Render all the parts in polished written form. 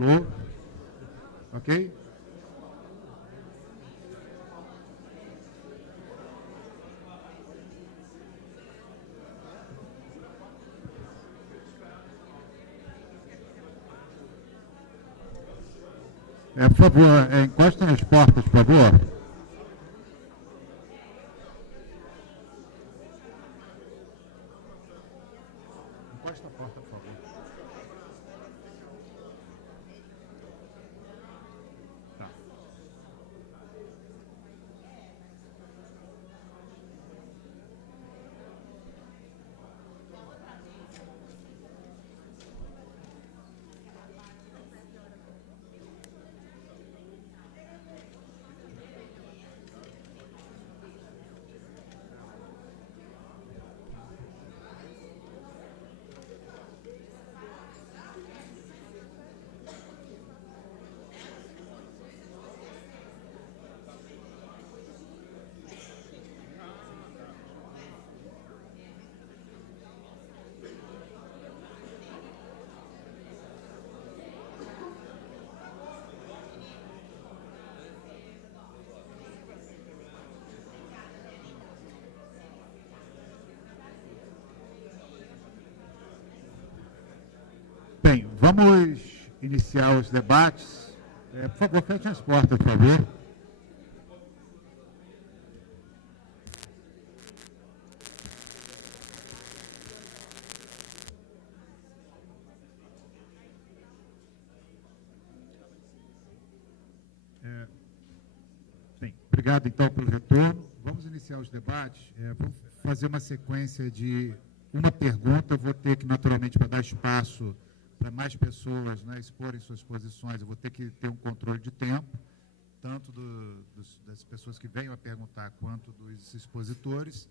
Alô? Ok? Por favor, encosta nas portas, por favor. Encosta a porta, por favor. Tá. Bem, vamos iniciar os debates. Por favor, fechem as portas, por favor. Bem, obrigado, então, pelo retorno. Vamos iniciar os debates. Vou fazer uma sequência de uma pergunta. Eu vou ter que, naturalmente, para dar espaço para mais pessoas, né, exporem suas posições, eu vou ter que ter um controle de tempo, tanto das pessoas que venham a perguntar, quanto dos expositores.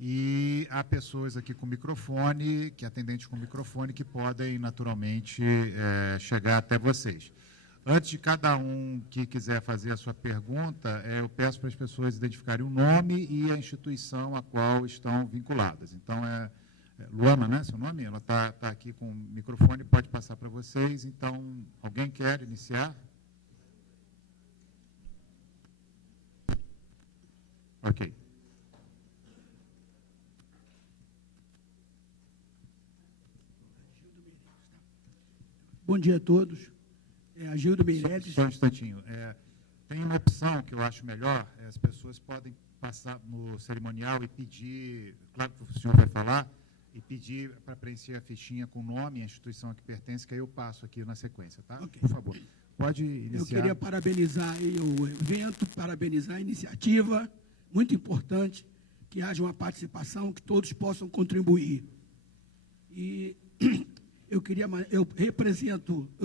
E há pessoas aqui com microfone, atendentes com microfone, que podem, naturalmente, chegar até vocês. Antes de cada um que quiser fazer a sua pergunta, eu peço para as pessoas identificarem o nome e a instituição a qual estão vinculadas. Então, Luana, né, seu nome? Ela está aqui com o microfone, pode passar para vocês. Então, alguém quer iniciar? Ok. Bom dia a todos. Agildo Meirelles. Só um instantinho. Tem uma opção que eu acho melhor, as pessoas podem passar no cerimonial e pedir, claro que o senhor vai falar, e pedir para preencher a fichinha com o nome e a instituição a que pertence, que aí eu passo aqui na sequência, tá? Okay. Por favor. Pode iniciar. Eu queria parabenizar aí o evento, parabenizar a iniciativa, muito importante que haja uma participação, que todos possam contribuir. E eu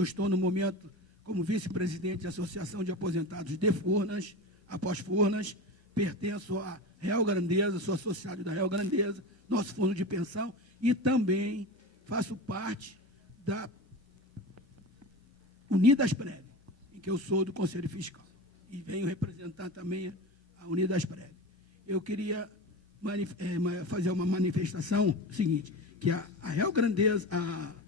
estou no momento como vice-presidente da Associação de Aposentados de Furnas, após Furnas, pertenço à Real Grandeza, sou associado da Real Grandeza, nosso fundo de pensão, e também faço parte da Unidasprev, em que eu sou do Conselho Fiscal, e venho representar também a Unidasprev. Eu queria fazer uma manifestação seguinte, que a Real Grandeza,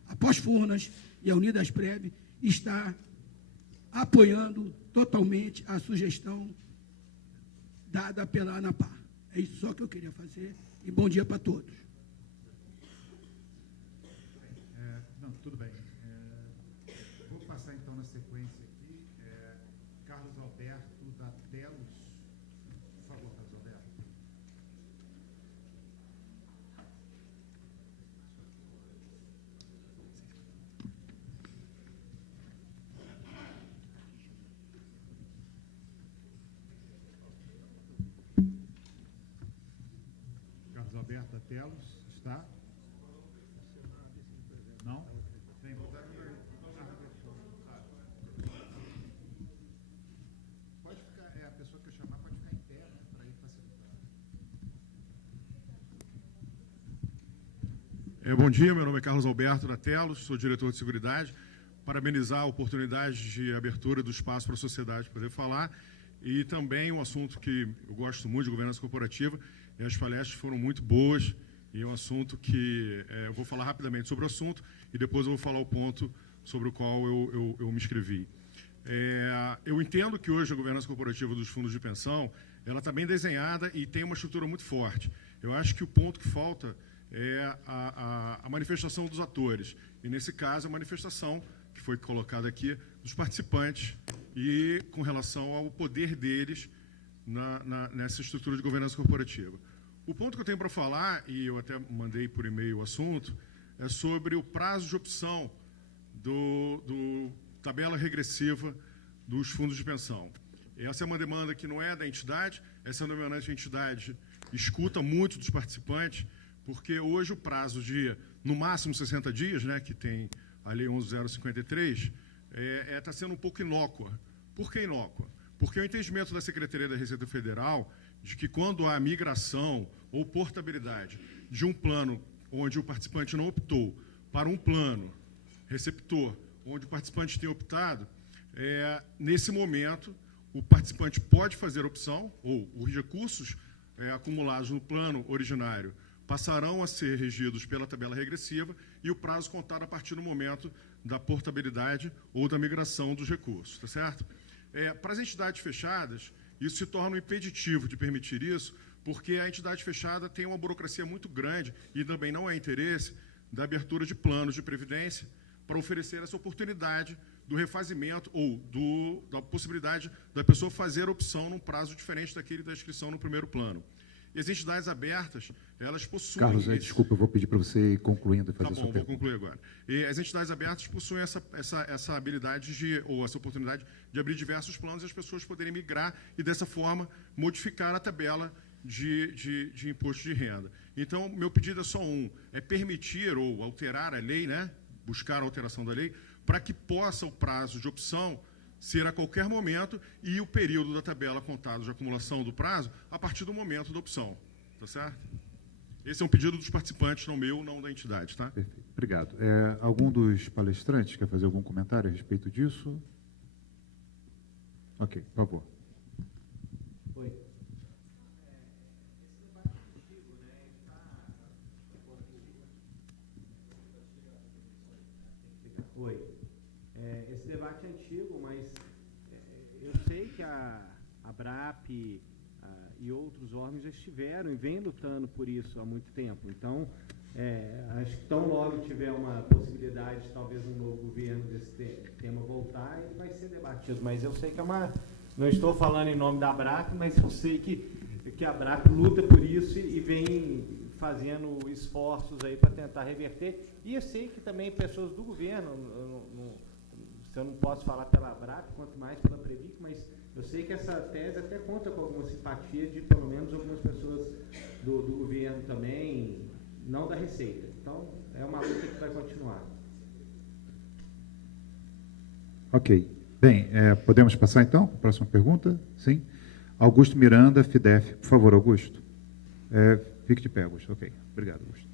a Pós-Furnas e a Unidasprev está apoiando totalmente a sugestão dada pela ANAPAR. É isso só que eu queria fazer, e bom dia para todos. Não, tudo bem. Vou passar, então, na sequência aqui. Carlos Alberto, da Telos. Por favor, Carlos Alberto. Carlos Alberto, da Telos, está? Não? Tem. Pode ficar, a pessoa que eu chamar pode ficar em pé, né, para ir facilitar. Bom dia, meu nome é Carlos Alberto da Telos, sou diretor de seguridade. Parabenizar a oportunidade de abertura do espaço para a sociedade poder falar, e também um assunto que eu gosto muito de governança corporativa, e as palestras foram muito boas, e é um assunto que eu vou falar rapidamente sobre o assunto, e depois eu vou falar o ponto sobre o qual eu me inscrevi. Eu entendo que hoje a governança corporativa dos fundos de pensão ela está bem desenhada e tem uma estrutura muito forte. Eu acho que o ponto que falta é a manifestação dos atores. E, nesse caso, a manifestação que foi colocada aqui dos participantes e com relação ao poder deles nessa estrutura de governança corporativa. O ponto que eu tenho para falar, e eu até mandei por e-mail o assunto, é sobre o prazo de opção do tabela regressiva dos fundos de pensão. Essa é uma demanda que não é da entidade, essa demanda da entidade escuta muito dos participantes, porque hoje o prazo de, no máximo, 60 dias, né, que tem a Lei 11.053, está sendo um pouco inócua. Por que inócua? Porque o entendimento da Secretaria da Receita Federal de que quando há migração ou portabilidade de um plano onde o participante não optou para um plano receptor, onde o participante tem optado, nesse momento, o participante pode fazer opção, ou os recursos acumulados no plano originário passarão a ser regidos pela tabela regressiva e o prazo contado a partir do momento da portabilidade ou da migração dos recursos, tá certo? Para as entidades fechadas, isso se torna um impeditivo de permitir isso, porque a entidade fechada tem uma burocracia muito grande e também não é interesse da abertura de planos de previdência para oferecer essa oportunidade do refazimento ou da possibilidade da pessoa fazer opção num prazo diferente daquele da inscrição no primeiro plano. E as entidades abertas, elas possuem... Carlos, desculpa, eu vou pedir para você ir concluindo e fazer a sua pergunta. Vou concluir agora. E as entidades abertas possuem essa habilidade ou essa oportunidade de abrir diversos planos e as pessoas poderem migrar e, dessa forma, modificar a tabela de imposto de renda. Então, meu pedido é só é permitir ou alterar a lei, né, buscar a alteração da lei, para que possa o prazo de opção ser a qualquer momento e o período da tabela contado de acumulação do prazo a partir do momento da opção. Tá certo? Esse é um pedido dos participantes, não meu, não da entidade. Tá? Perfeito. Obrigado. Algum dos palestrantes quer fazer algum comentário a respeito disso? Ok, por favor. Oi. Oi. Esse debate é antigo, mas eu sei que a ABRAP e outros órgãos já estiveram e vêm lutando por isso há muito tempo. Então, acho que tão logo tiver uma possibilidade de talvez um novo governo desse tema voltar, ele vai ser debatido. Mas eu sei que não estou falando em nome da ABRAP, mas eu sei que a ABRAP luta por isso e vem fazendo esforços aí para tentar reverter. E eu sei que também pessoas do governo, se eu não posso falar pela ABRAP, quanto mais pela Previc, mas eu sei que essa tese até conta com alguma simpatia de, pelo menos, algumas pessoas do governo também, não da Receita. Então, é uma luta que vai continuar. Ok. Bem, podemos passar, então, para a próxima pergunta? Sim. Augusto Miranda, FIDEF. Por favor, Augusto. Fique de pé, Augusto. Ok. Obrigado, Augusto.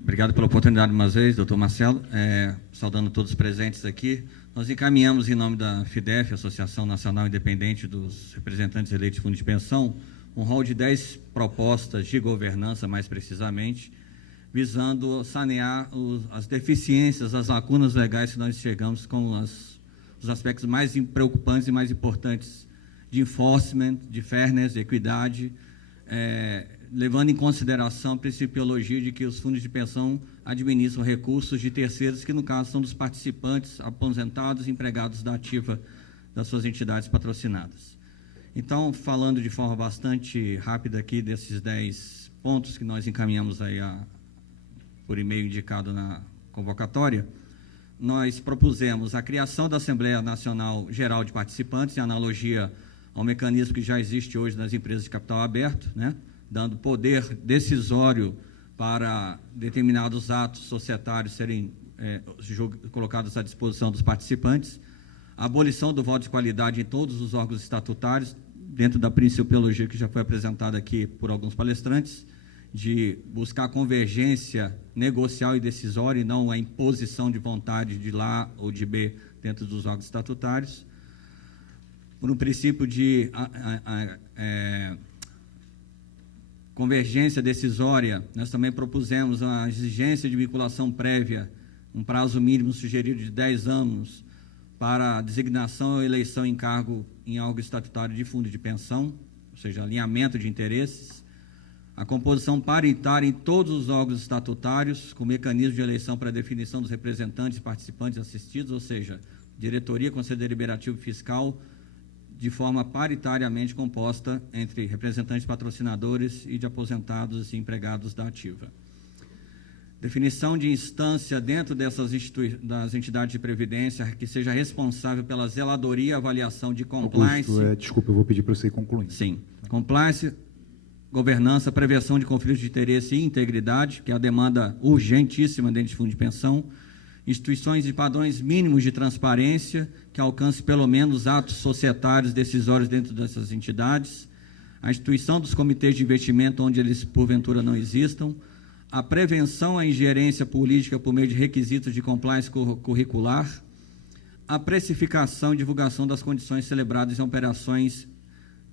Obrigado pela oportunidade mais uma vez, doutor Marcelo. Saudando todos os presentes aqui. Nós encaminhamos, em nome da FIDEF, Associação Nacional Independente dos Representantes Eleitos de Fundo de Pensão, um rol de 10 propostas de governança, mais precisamente, visando sanear as deficiências, as lacunas legais que nós chegamos com os aspectos mais preocupantes e mais importantes de enforcement, de fairness, de equidade, levando em consideração a principiologia de que os fundos de pensão administram recursos de terceiros, que no caso são dos participantes, aposentados e empregados da ativa das suas entidades patrocinadas. Então, falando de forma bastante rápida aqui desses 10 pontos que nós encaminhamos aí por e-mail indicado na convocatória, nós propusemos a criação da Assembleia Nacional Geral de Participantes, em analogia ao mecanismo que já existe hoje nas empresas de capital aberto, né, dando poder decisório para determinados atos societários serem colocados à disposição dos participantes, a abolição do voto de qualidade em todos os órgãos estatutários, dentro da principiologia que já foi apresentada aqui por alguns palestrantes, de buscar convergência negocial e decisória e não a imposição de vontade de lá ou de B dentro dos órgãos estatutários, por um princípio de convergência decisória, nós também propusemos a exigência de vinculação prévia, um prazo mínimo sugerido de 10 anos para a designação ou eleição em cargo em órgão estatutário de fundo de pensão, ou seja, alinhamento de interesses, a composição paritária em todos os órgãos estatutários, com mecanismo de eleição para a definição dos representantes, participantes assistidos, ou seja, diretoria, conselho deliberativo fiscal, de forma paritariamente composta entre representantes patrocinadores e de aposentados e empregados da ativa. Definição de instância dentro das entidades de previdência que seja responsável pela zeladoria e avaliação de compliance. Augusto, desculpa, eu vou pedir para você ir concluindo. Sim. Compliance, governança, prevenção de conflitos de interesse e integridade, que é a demanda urgentíssima dentro de fundo de pensão. Instituições de padrões mínimos de transparência, que alcance pelo menos atos societários decisórios dentro dessas entidades. A instituição dos comitês de investimento, onde eles, porventura, não existam. A prevenção à ingerência política por meio de requisitos de compliance curricular. A precificação e divulgação das condições celebradas em operações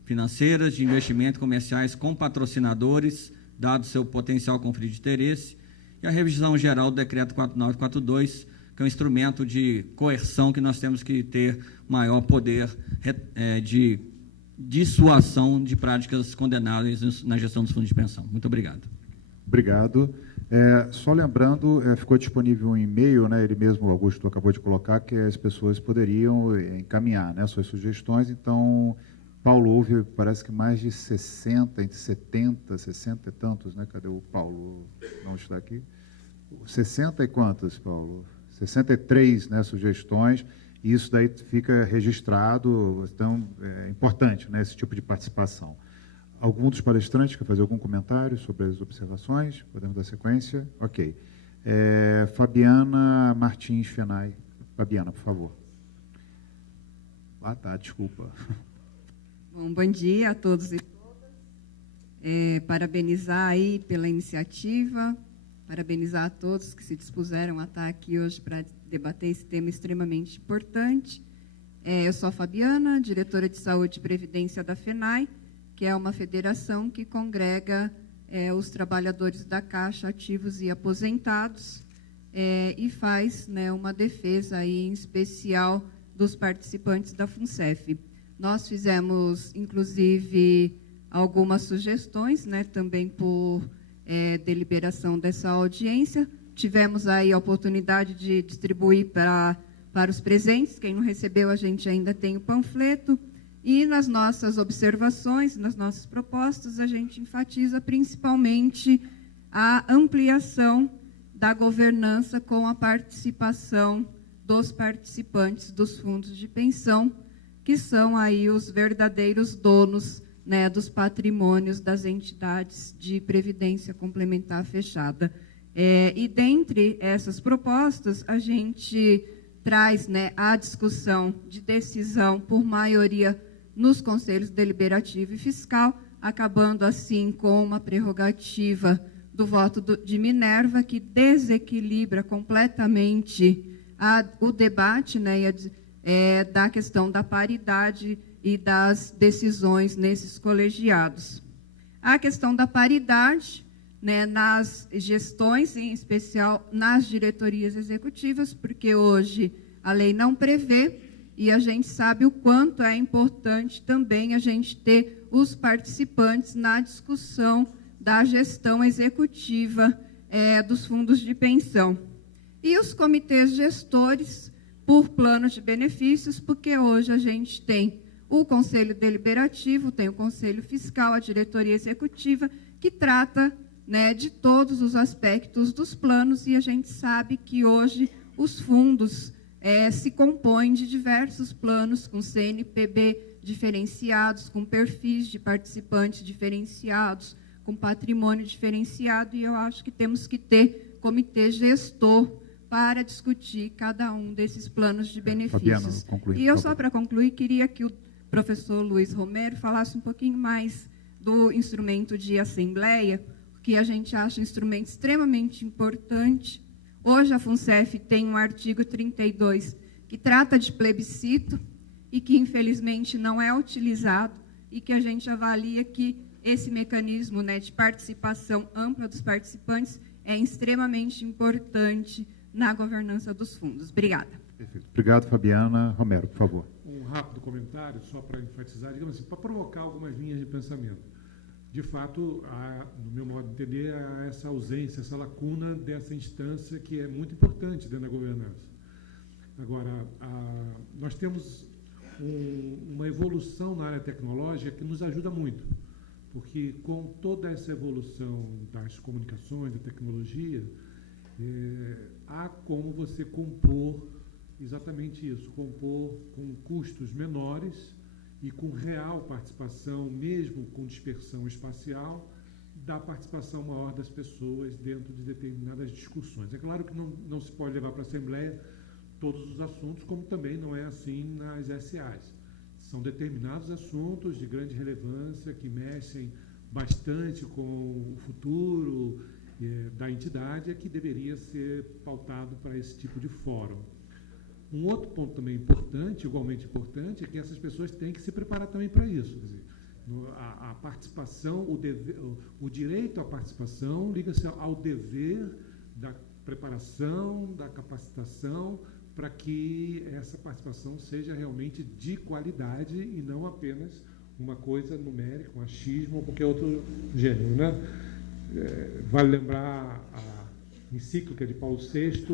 financeiras, de investimento comerciais com patrocinadores, dado seu potencial conflito de interesse. E a revisão geral do decreto 4942, que é um instrumento de coerção que nós temos que ter maior poder de dissuasão de práticas condenáveis na gestão dos fundos de pensão. Muito obrigado. Obrigado. Só lembrando, ficou disponível um e-mail, né, ele mesmo, o Augusto, acabou de colocar, que as pessoas poderiam encaminhar, né, suas sugestões. Então, Paulo, houve, parece que mais de 60, entre 70, 60 e tantos, né? Cadê o Paulo? Não está aqui. 60 e quantas, Paulo? 63, né, sugestões, e isso daí fica registrado, então é importante, né, esse tipo de participação. Algum dos palestrantes quer fazer algum comentário sobre as observações? Podemos dar sequência? Ok. Fabiana Martins Fenay. Fabiana, por favor. Desculpa. Bom dia a todos e todas. Parabenizar aí pela iniciativa, parabenizar a todos que se dispuseram a estar aqui hoje para debater esse tema extremamente importante. Eu sou a Fabiana, diretora de Saúde e Previdência da FENAI, que é uma federação que congrega os trabalhadores da Caixa, ativos e aposentados, e faz, né, uma defesa aí, em especial dos participantes da FUNCEF. Nós fizemos, inclusive, algumas sugestões, né, também por deliberação dessa audiência. Tivemos aí a oportunidade de distribuir para os presentes. Quem não recebeu, a gente ainda tem o panfleto. E nas nossas observações, nas nossas propostas, a gente enfatiza principalmente a ampliação da governança com a participação dos participantes dos fundos de pensão, que são aí os verdadeiros donos, né, dos patrimônios das entidades de previdência complementar fechada. E dentre essas propostas, a gente traz, né, a discussão de decisão por maioria nos conselhos deliberativo e fiscal, acabando assim com uma prerrogativa do voto de Minerva, que desequilibra completamente o debate, né, da questão da paridade e das decisões nesses colegiados. A questão da paridade, né, nas gestões, em especial nas diretorias executivas, porque hoje a lei não prevê, e a gente sabe o quanto é importante também a gente ter os participantes na discussão da gestão executiva dos fundos de pensão. E os comitês gestores por planos de benefícios, porque hoje a gente tem o Conselho Deliberativo, tem o Conselho Fiscal, a diretoria executiva, que trata, né, de todos os aspectos dos planos, e a gente sabe que hoje os fundos se compõem de diversos planos, com CNPB diferenciados, com perfis de participantes diferenciados, com patrimônio diferenciado, e eu acho que temos que ter comitê gestor para discutir cada um desses planos de benefícios. Fabiana, conclui, e eu, só para concluir, queria que o professor Luiz Romero falasse um pouquinho mais do instrumento de assembleia, que a gente acha um instrumento extremamente importante. Hoje a FUNCEF tem um artigo 32 que trata de plebiscito e que, infelizmente, não é utilizado, e que a gente avalia que esse mecanismo, né, de participação ampla dos participantes é extremamente importante na governança dos fundos. Obrigada. Perfeito. Obrigado, Fabiana. Romero, por favor. Um rápido comentário, só para enfatizar, digamos assim, para provocar algumas linhas de pensamento. De fato, no meu modo de entender, há essa ausência, essa lacuna dessa instância que é muito importante dentro da governança. Agora, nós temos uma evolução na área tecnológica que nos ajuda muito, porque com toda essa evolução das comunicações, da tecnologia, há como você compor exatamente isso, compor com custos menores e com real participação, mesmo com dispersão espacial, da participação maior das pessoas dentro de determinadas discussões. É claro que não se pode levar para a Assembleia todos os assuntos, como também não é assim nas SAs. São determinados assuntos de grande relevância que mexem bastante com o futuro da entidade, que deveria ser pautado para esse tipo de fórum. Um outro ponto também importante, igualmente importante, é que essas pessoas têm que se preparar também para isso. Quer dizer, a participação, o direito à participação liga-se ao dever da preparação, da capacitação, para que essa participação seja realmente de qualidade e não apenas uma coisa numérica, um achismo ou qualquer outro gênero, né? Vale lembrar a encíclica de Paulo VI,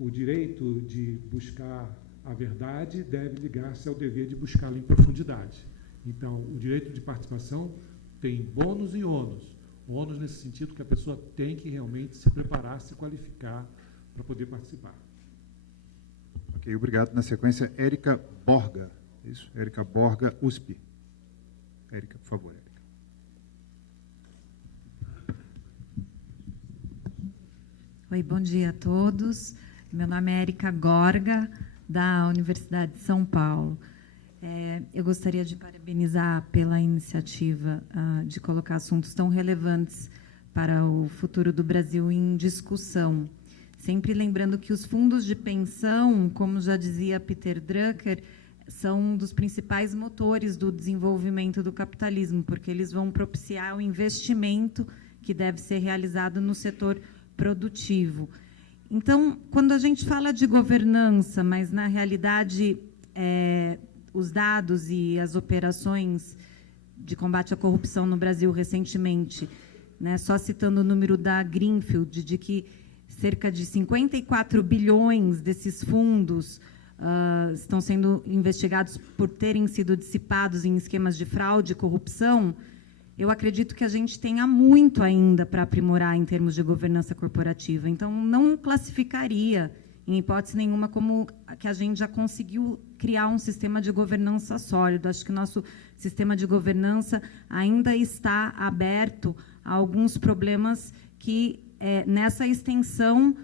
o direito de buscar a verdade deve ligar-se ao dever de buscá-la em profundidade. Então, o direito de participação tem bônus e ônus. Ônus nesse sentido que a pessoa tem que realmente se preparar, se qualificar para poder participar. Ok, obrigado. Na sequência, Érica Borga. Isso, Érica Borga, USP. Érica, por favor, Érica. Oi, bom dia a todos. Meu nome é Érica Gorga, da Universidade de São Paulo. Eu gostaria de parabenizar pela iniciativa de colocar assuntos tão relevantes para o futuro do Brasil em discussão. Sempre lembrando que os fundos de pensão, como já dizia Peter Drucker, são um dos principais motores do desenvolvimento do capitalismo, porque eles vão propiciar o investimento que deve ser realizado no setor produtivo. Então, quando a gente fala de governança, mas, na realidade, os dados e as operações de combate à corrupção no Brasil recentemente, né, só citando o número da Greenfield, de que cerca de 54 bilhões desses fundos estão sendo investigados por terem sido dissipados em esquemas de fraude e corrupção, eu acredito que a gente tenha muito ainda para aprimorar em termos de governança corporativa. Então, não classificaria, em hipótese nenhuma, como que a gente já conseguiu criar um sistema de governança sólido. Acho que o nosso sistema de governança ainda está aberto a alguns problemas que, nessa extensão,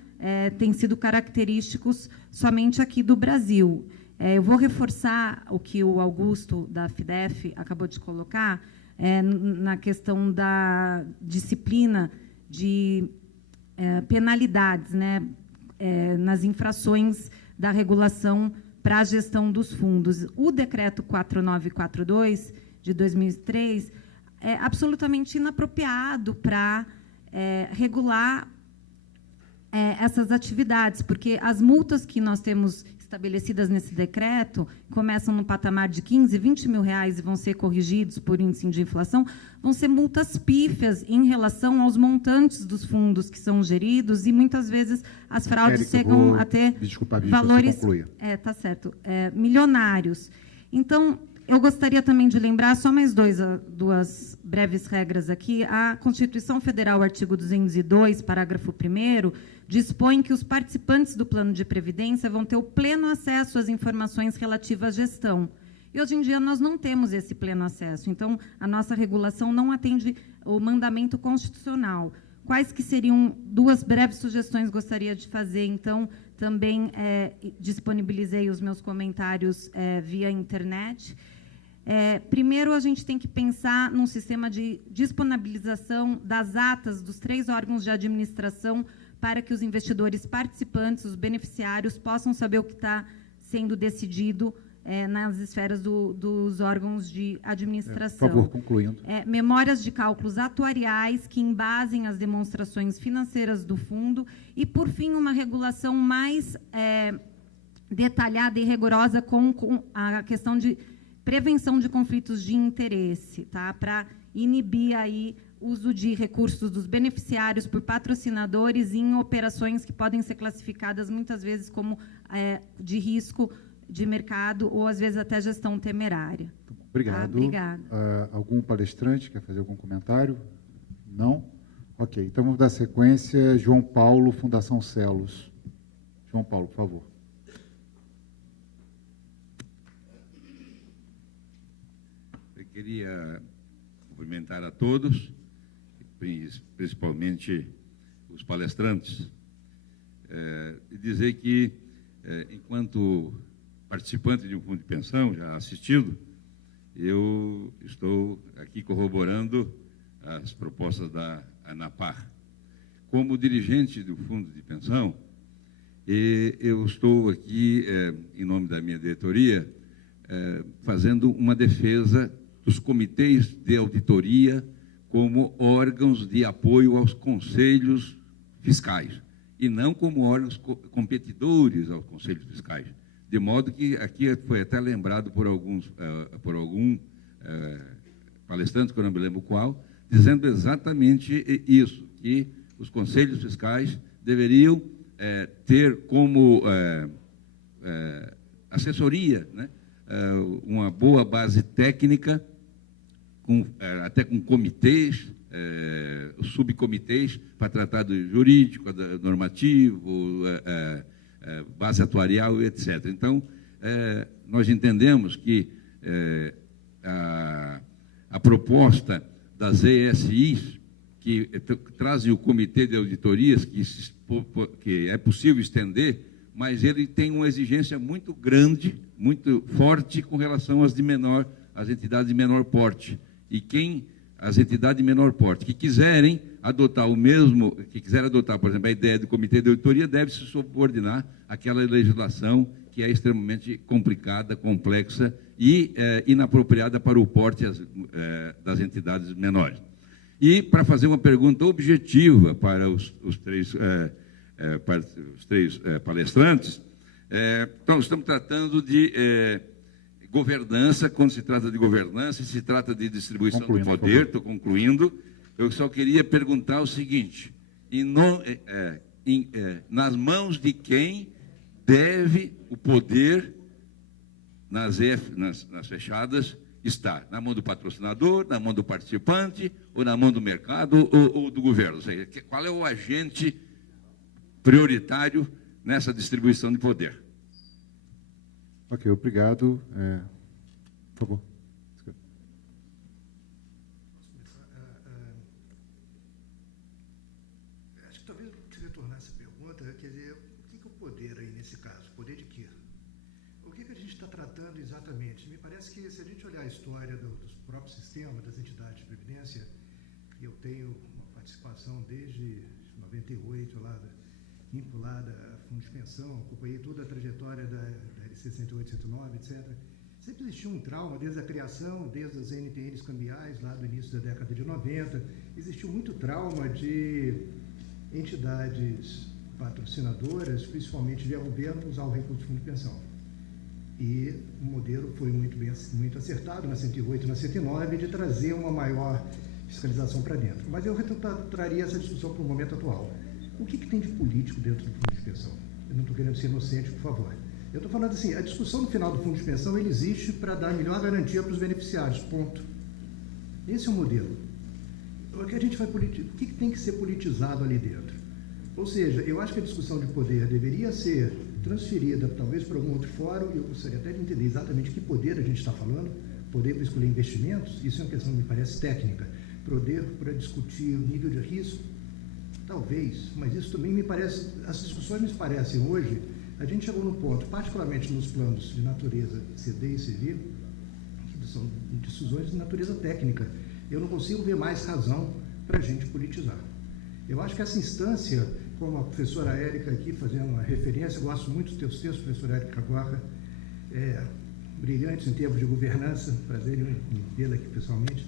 têm sido característicos somente aqui do Brasil. Eu vou reforçar o que o Augusto, da FIDEF, acabou de colocar, na questão da disciplina de penalidades, né, nas infrações da regulação para a gestão dos fundos. O decreto 4942, de 2003, é absolutamente inapropriado para regular essas atividades, porque as multas que nós temos estabelecidas nesse decreto começam no patamar de 15, 20 mil reais e vão ser corrigidos por índice de inflação, vão ser multas pífias em relação aos montantes dos fundos que são geridos e, muitas vezes, as fraudes chegam a ter valores... Tá certo, milionários. Então, eu gostaria também de lembrar, só mais duas breves regras aqui. A Constituição Federal, artigo 202, parágrafo 1º, dispõe que os participantes do plano de previdência vão ter o pleno acesso às informações relativas à gestão. E, hoje em dia, nós não temos esse pleno acesso. Então, a nossa regulação não atende o mandamento constitucional. Quais que seriam duas breves sugestões que gostaria de fazer? Então, também disponibilizei os meus comentários via internet. Primeiro, a gente tem que pensar num sistema de disponibilização das atas dos 3 órgãos de administração para que os investidores participantes, os beneficiários, possam saber o que está sendo decidido nas esferas dos órgãos de administração. Por favor, concluindo. Memórias de cálculos atuariais que embasem as demonstrações financeiras do fundo e, por fim, uma regulação mais detalhada e rigorosa com a questão de prevenção de conflitos de interesse, tá? Para inibir aí uso de recursos dos beneficiários por patrocinadores em operações que podem ser classificadas muitas vezes como de risco de mercado ou, às vezes, até gestão temerária. Obrigado. Tá? Obrigada. Algum palestrante quer fazer algum comentário? Não? Ok. Então, vamos dar sequência. João Paulo, Fundação Celos. João Paulo, por favor. Eu queria cumprimentar a todos, principalmente os palestrantes, e dizer que, enquanto participante de um fundo de pensão, já assistido, eu estou aqui corroborando as propostas da ANAPAR. Como dirigente do fundo de pensão, eu estou aqui, em nome da minha diretoria, fazendo uma defesa dos comitês de auditoria como órgãos de apoio aos conselhos fiscais, e não como órgãos competidores aos conselhos fiscais. De modo que aqui foi até lembrado por algum palestrante, que eu não me lembro qual, dizendo exatamente isso, que os conselhos fiscais deveriam ter como assessoria, né, uma boa base técnica, até com comitês, subcomitês, para tratar do jurídico, do normativo, base atuarial, etc. Então, nós entendemos que a proposta das ESIs, que trazem o comitê de auditorias, que é possível estender, mas ele tem uma exigência muito grande, muito forte com relação às entidades de menor porte. E as entidades de menor porte que quiserem adotar por exemplo, a ideia do comitê de auditoria, deve se subordinar àquela legislação que é extremamente complicada, complexa e inapropriada para o porte das entidades menores. E, para fazer uma pergunta objetiva para os três palestrantes, então, estamos tratando de governança. Quando se trata de governança, se trata de distribuição do poder, estou concluindo, eu só queria perguntar o seguinte: nas mãos de quem deve o poder nas fechadas estar? Na mão do patrocinador, na mão do participante, ou na mão do mercado, ou do governo? Ou seja, qual é o agente prioritário nessa distribuição de poder? Ok, obrigado. Por favor. Acho que talvez eu precise retornar essa pergunta, quer dizer, o que é o poder aí nesse caso? Poder de quê? O que a gente está tratando exatamente? Me parece que, se a gente olhar a história dos próprios sistemas, das entidades de previdência, e eu tenho uma participação desde 98, vinculada a fundo de pensão, acompanhei toda a trajetória da LC 108, 109, etc. Sempre existiu um trauma desde a criação, desde as NTNs cambiais, lá do início da década de 90, existiu muito trauma de entidades patrocinadoras, principalmente via governo, usar o recurso de fundo de pensão. E o modelo foi muito acertado na 108 e na 109, de trazer uma maior fiscalização para dentro. Mas eu traria essa discussão para o momento atual. O que tem de político dentro do fundo de pensão? Eu não estou querendo ser inocente, por favor. Eu estou falando assim, a discussão no final do fundo de pensão, ele existe para dar melhor garantia para os beneficiários, ponto. Esse é o modelo. O que a gente vai o que tem que ser politizado ali dentro? Ou seja, eu acho que a discussão de poder deveria ser transferida, talvez, para algum outro fórum, e eu gostaria até de entender exatamente que poder a gente está falando, poder para escolher investimentos, isso é uma questão, me parece, técnica, poder para discutir o nível de risco, talvez, mas isso também me parece, as discussões me parecem hoje, a gente chegou no ponto, particularmente nos planos de natureza CD e CV, que são decisões de natureza técnica, eu não consigo ver mais razão para a gente politizar. Eu acho que essa instância, como a professora Érica aqui, fazendo uma referência, eu gosto muito dos teus textos, professora Érica Guarra, brilhantes em termos de governança, prazer em vê-la aqui pessoalmente,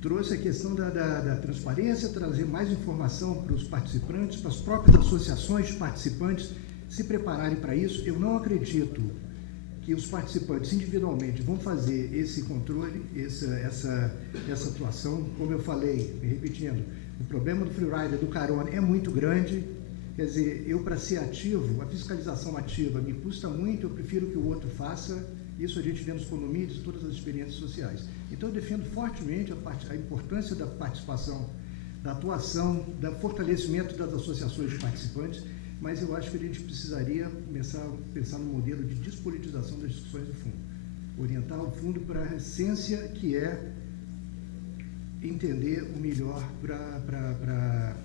trouxe a questão da transparência, trazer mais informação para os participantes, para as próprias associações participantes se prepararem para isso. Eu não acredito que os participantes individualmente vão fazer esse controle, essa atuação. Como eu falei, repetindo, o problema do freerider, do carona, é muito grande. Quer dizer, eu, para ser ativo, a fiscalização ativa me custa muito, eu prefiro que o outro faça. Isso a gente vê nos condomínios, todas as experiências sociais. Então, eu defendo fortemente a importância da participação, da atuação, do fortalecimento das associações de participantes, mas eu acho que a gente precisaria começar a pensar no modelo de despolitização das discussões do fundo. Orientar o fundo para a essência, que é entender o melhor para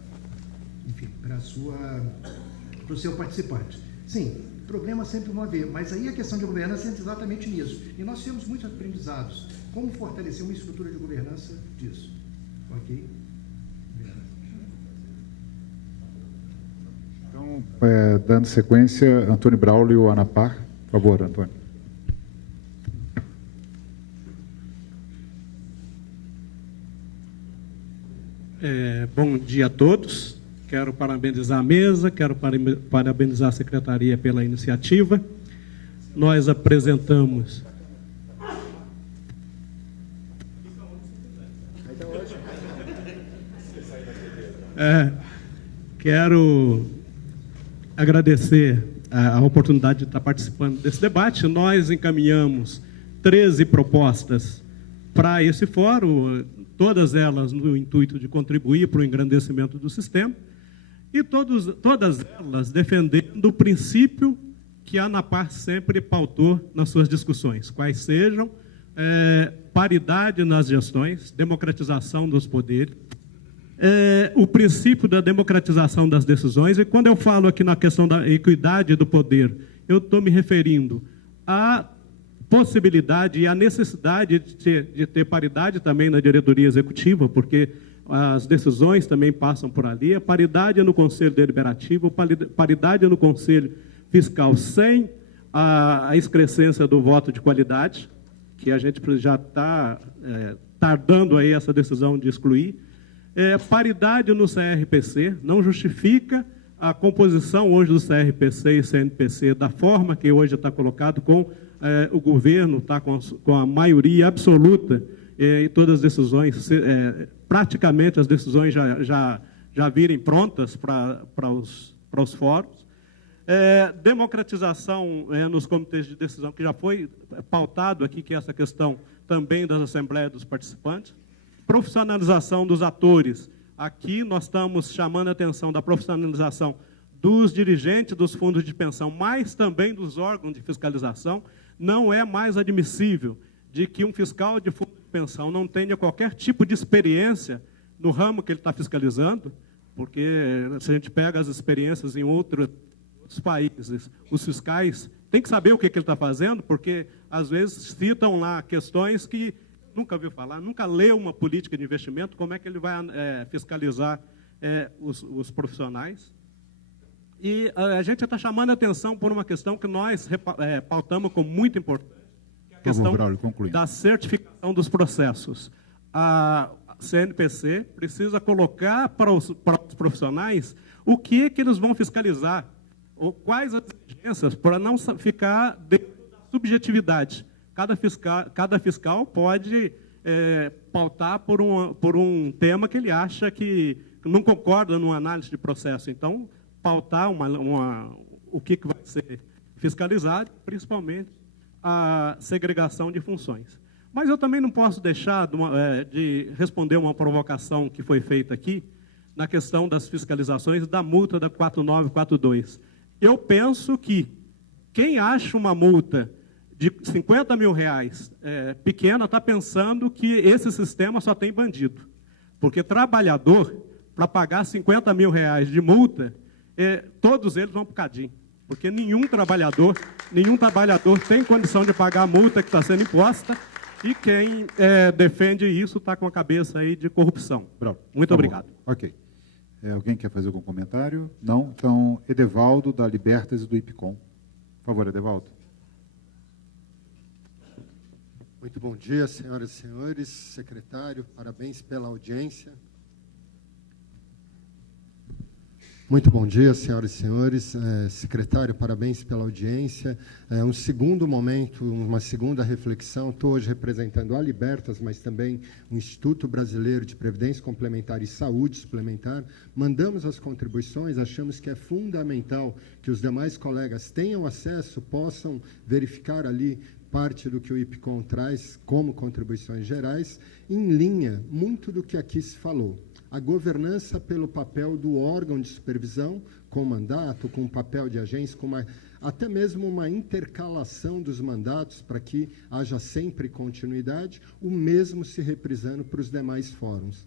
o seu participante. Sim, problema sempre vão haver, mas aí a questão de governança entra exatamente nisso. E nós temos muitos aprendizados. Como fortalecer uma estrutura de governança disso? Ok? Então, dando sequência, Antônio Braulio, Anapar. Por favor, Antônio. Bom dia a todos. Quero parabenizar a mesa, quero parabenizar a Secretaria pela iniciativa. Nós apresentamos... Quero agradecer a oportunidade de estar participando desse debate. Nós encaminhamos 13 propostas para esse fórum, todas elas no intuito de contribuir para o engrandecimento do sistema, e todas elas defendendo o princípio que a ANAPAR sempre pautou nas suas discussões, quais sejam paridade nas gestões, democratização dos poderes, o princípio da democratização das decisões. E quando eu falo aqui na questão da equidade do poder, eu estou me referindo à possibilidade e à necessidade de ter paridade também na diretoria executiva, porque as decisões também passam por ali, a paridade no Conselho Deliberativo, paridade no Conselho Fiscal, sem a excrescência do voto de qualidade, que a gente já está tardando aí essa decisão de excluir, paridade no CRPC, não justifica a composição hoje do CRPC e CNPC da forma que hoje está colocado, com o governo está com a maioria absoluta em todas as decisões, praticamente as decisões já virem prontas para os fóruns. Democratização nos comitês de decisão, que já foi pautado aqui, que é essa questão também das assembleias dos participantes. Profissionalização dos atores. Aqui nós estamos chamando a atenção da profissionalização dos dirigentes dos fundos de pensão, mas também dos órgãos de fiscalização. Não é mais admissível de que um fiscal de fundo de pensão não tenha qualquer tipo de experiência no ramo que ele está fiscalizando, porque se a gente pega as experiências em outros países, os fiscais têm que saber o que ele está fazendo, porque às vezes citam lá questões que nunca ouviu falar, nunca leu uma política de investimento, como é que ele vai fiscalizar os profissionais. E a gente está chamando a atenção por uma questão que nós pautamos como muito importante, que é a questão da certificação dos processos. A CNPC precisa colocar para os profissionais o que eles vão fiscalizar, ou quais as exigências, para não ficar dentro da subjetividade. Cada fiscal pode pautar por um tema que ele acha que não concorda numa análise de processo. Então, pautar o que vai ser fiscalizado, principalmente a segregação de funções. Mas eu também não posso deixar de responder uma provocação que foi feita aqui, na questão das fiscalizações da multa da 4942. Eu penso que quem acha uma multa de R$50 mil pequena está pensando que esse sistema só tem bandido. Porque trabalhador, para pagar R$50 mil de multa, todos eles vão para o cadinho. Porque nenhum trabalhador tem condição de pagar a multa que está sendo imposta, e quem defende isso está com a cabeça aí de corrupção. Muito obrigado. Ok. Alguém quer fazer algum comentário? Não? Então, Edevaldo, da Libertas e do IPCOM. Por favor, Edevaldo. Muito bom dia, senhoras e senhores. Secretário, parabéns pela audiência. Muito bom dia, senhoras e senhores. Secretário, parabéns pela audiência. Um segundo momento, uma segunda reflexão. Estou hoje representando a Libertas, mas também o Instituto Brasileiro de Previdência Complementar e Saúde Suplementar. Mandamos as contribuições, achamos que é fundamental que os demais colegas tenham acesso, possam verificar ali parte do que o IPCOM traz como contribuições gerais, em linha muito do que aqui se falou. A governança pelo papel do órgão de supervisão, com mandato, com papel de agência, com até mesmo uma intercalação dos mandatos para que haja sempre continuidade, o mesmo se reprisando para os demais fóruns,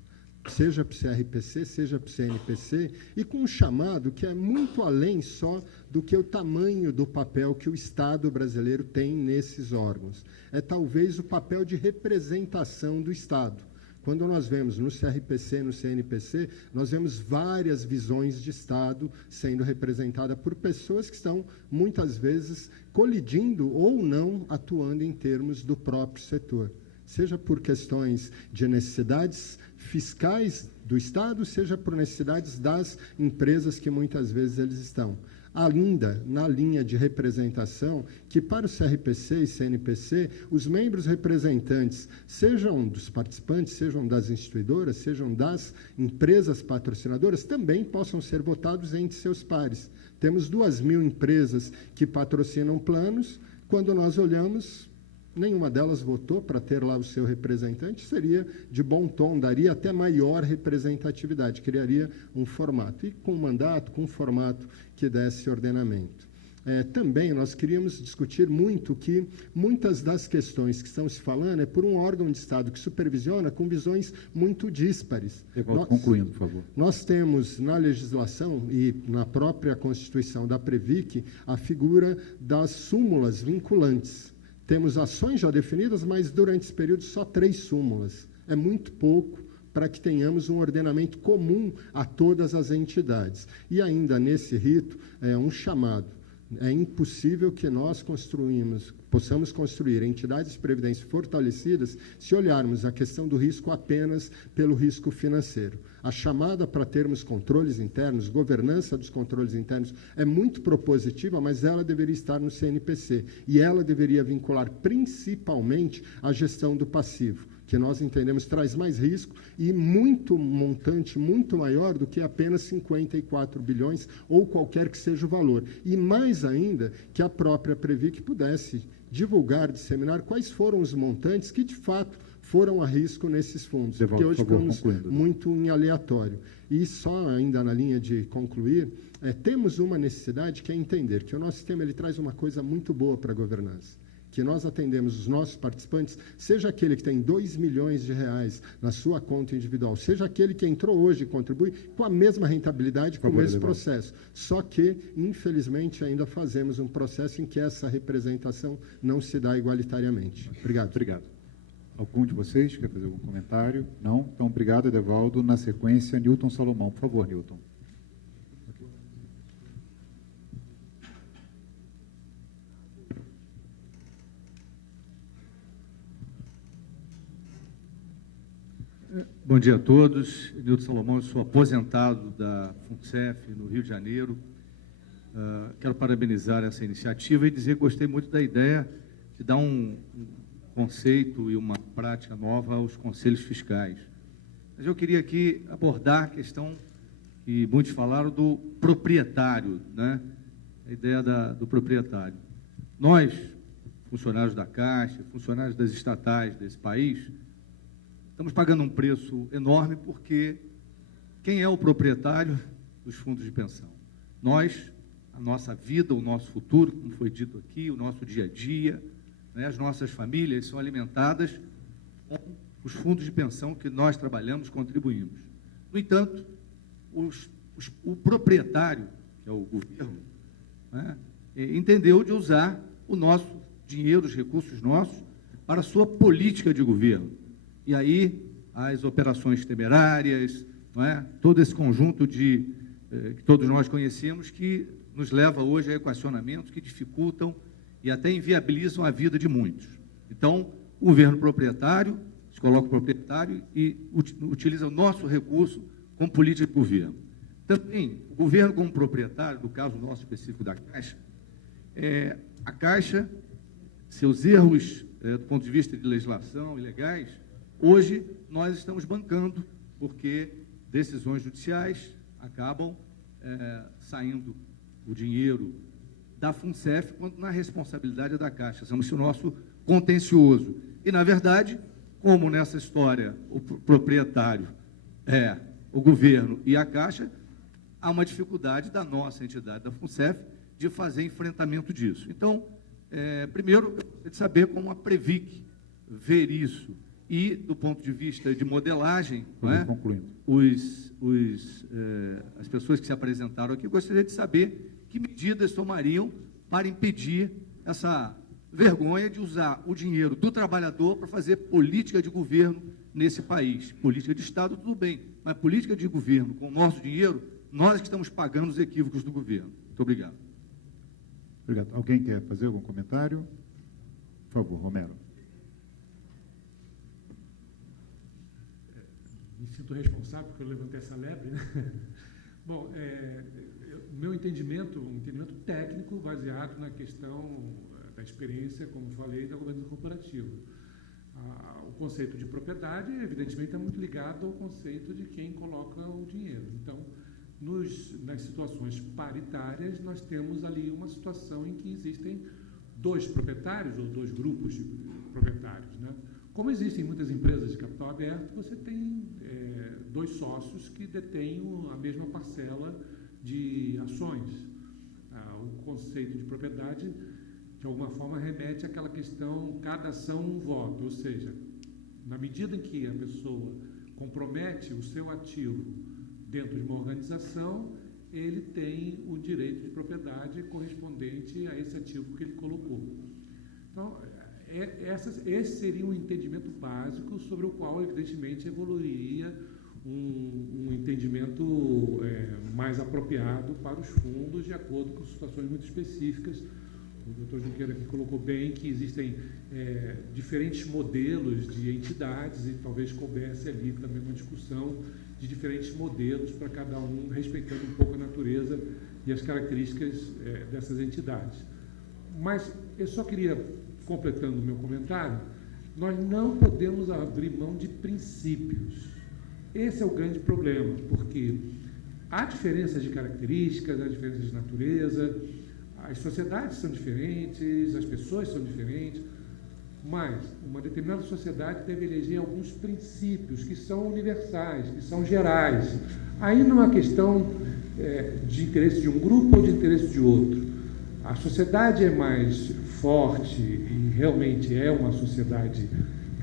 seja para o CRPC, seja para o CNPC, e com um chamado que é muito além só do que o tamanho do papel que o Estado brasileiro tem nesses órgãos. É talvez o papel de representação do Estado. Quando nós vemos no CRPC, no CNPC, nós vemos várias visões de Estado sendo representadas por pessoas que estão, muitas vezes, colidindo ou não atuando em termos do próprio setor, seja por questões de necessidades fiscais do Estado, seja por necessidades das empresas que muitas vezes eles estão. Ainda na linha de representação, que para o CRPC e CNPC, os membros representantes, sejam dos participantes, sejam das instituidoras, sejam das empresas patrocinadoras, também possam ser votados entre seus pares. Temos 2.000 empresas que patrocinam planos, quando nós olhamos, nenhuma delas votou para ter lá o seu representante, seria de bom tom, daria até maior representatividade, criaria um formato, e com mandato, com um formato que desse ordenamento. Também nós queríamos discutir muito que muitas das questões que estão se falando é por um órgão de Estado que supervisiona com visões muito díspares. Concluindo, por favor. Nós temos na legislação e na própria Constituição da Previc a figura das súmulas vinculantes. Temos ações já definidas, mas durante esse período só 3 súmulas. É muito pouco para que tenhamos um ordenamento comum a todas as entidades. E ainda nesse rito, um chamado. É impossível que nós possamos construir entidades de previdência fortalecidas se olharmos a questão do risco apenas pelo risco financeiro. A chamada para termos controles internos, governança dos controles internos, é muito propositiva, mas ela deveria estar no CNPC. E ela deveria vincular principalmente a gestão do passivo, que nós entendemos traz mais risco e muito montante, muito maior do que apenas 54 bilhões ou qualquer que seja o valor. E mais ainda, que a própria Previc pudesse divulgar, disseminar quais foram os montantes que, de fato, foram a risco nesses fundos, porque hoje ficamos muito em aleatório. E só ainda na linha de concluir, temos uma necessidade que é entender que o nosso sistema ele traz uma coisa muito boa para a governança, que nós atendemos os nossos participantes, seja aquele que tem 2 milhões de reais na sua conta individual, seja aquele que entrou hoje e contribui com a mesma rentabilidade, com o mesmo processo. Só que, infelizmente, ainda fazemos um processo em que essa representação não se dá igualitariamente. Obrigado. Obrigado. Algum de vocês quer fazer algum comentário? Não? Então, obrigado, Edevaldo. Na sequência, Newton Salomão. Por favor, Newton. Bom dia a todos. Nilton Salomão, eu sou aposentado da FUNCEF, no Rio de Janeiro. Quero parabenizar essa iniciativa e dizer que gostei muito da ideia de dar um conceito e uma prática nova aos conselhos fiscais. Mas eu queria aqui abordar a questão que muitos falaram do proprietário, né? A ideia do proprietário. Nós, funcionários da Caixa, funcionários das estatais desse país, estamos pagando um preço enorme porque quem é o proprietário dos fundos de pensão? Nós, a nossa vida, o nosso futuro, como foi dito aqui, o nosso dia a dia, né, as nossas famílias são alimentadas com os fundos de pensão que nós trabalhamos, contribuímos. No entanto, o proprietário, que é o governo, né, entendeu de usar o nosso dinheiro, os recursos nossos, para a sua política de governo. E aí, as operações temerárias, não é? Todo esse conjunto que todos nós conhecemos, que nos leva hoje a equacionamentos que dificultam e até inviabilizam a vida de muitos. Então, o governo proprietário, se coloca o proprietário e utiliza o nosso recurso como política de governo. Também, o governo como proprietário, no caso nosso específico da Caixa, a Caixa, seus erros do ponto de vista de legislação e legais, hoje nós estamos bancando, porque decisões judiciais acabam saindo o dinheiro da FUNCEF, quando na responsabilidade é da Caixa. Somos o nosso contencioso. E, na verdade, como nessa história o proprietário é o governo e a Caixa, há uma dificuldade da nossa entidade, da FUNCEF, de fazer enfrentamento disso. Então, primeiro, eu gostaria de saber como a Previc vê isso. E, do ponto de vista de modelagem, concluindo, as pessoas que se apresentaram aqui, eu gostaria de saber que medidas tomariam para impedir essa vergonha de usar o dinheiro do trabalhador para fazer política de governo nesse país. Política de Estado, tudo bem, mas política de governo com o nosso dinheiro, nós que estamos pagando os equívocos do governo. Muito obrigado. Obrigado. Alguém quer fazer algum comentário? Por favor, Romero. Me sinto responsável porque eu levantei essa lebre, né? Bom, meu entendimento, um entendimento técnico baseado na questão da experiência, como falei, da governança corporativa. O conceito de propriedade, evidentemente, é muito ligado ao conceito de quem coloca o dinheiro. Então, nas situações paritárias, nós temos ali uma situação em que existem dois proprietários ou dois grupos de proprietários, né? Como existem muitas empresas de capital aberto, você tem dois sócios que detêm a mesma parcela de ações. O conceito de propriedade, de alguma forma, remete àquela questão, cada ação um voto, ou seja, na medida em que a pessoa compromete o seu ativo dentro de uma organização, ele tem o direito de propriedade correspondente a esse ativo que ele colocou. Então, esse seria um entendimento básico sobre o qual, evidentemente, evoluiria um entendimento mais apropriado para os fundos, de acordo com situações muito específicas. O doutor Junqueira aqui colocou bem que existem diferentes modelos de entidades e talvez coubesse ali também uma discussão de diferentes modelos para cada um, respeitando um pouco a natureza e as características dessas entidades. Mas eu só queria, completando o meu comentário, nós não podemos abrir mão de princípios. Esse é o grande problema, porque há diferenças de características, há diferenças de natureza, as sociedades são diferentes, as pessoas são diferentes, mas uma determinada sociedade deve eleger alguns princípios que são universais, que são gerais. Aí não é uma questão de interesse de um grupo ou de interesse de outro. A sociedade é mais forte e realmente é uma sociedade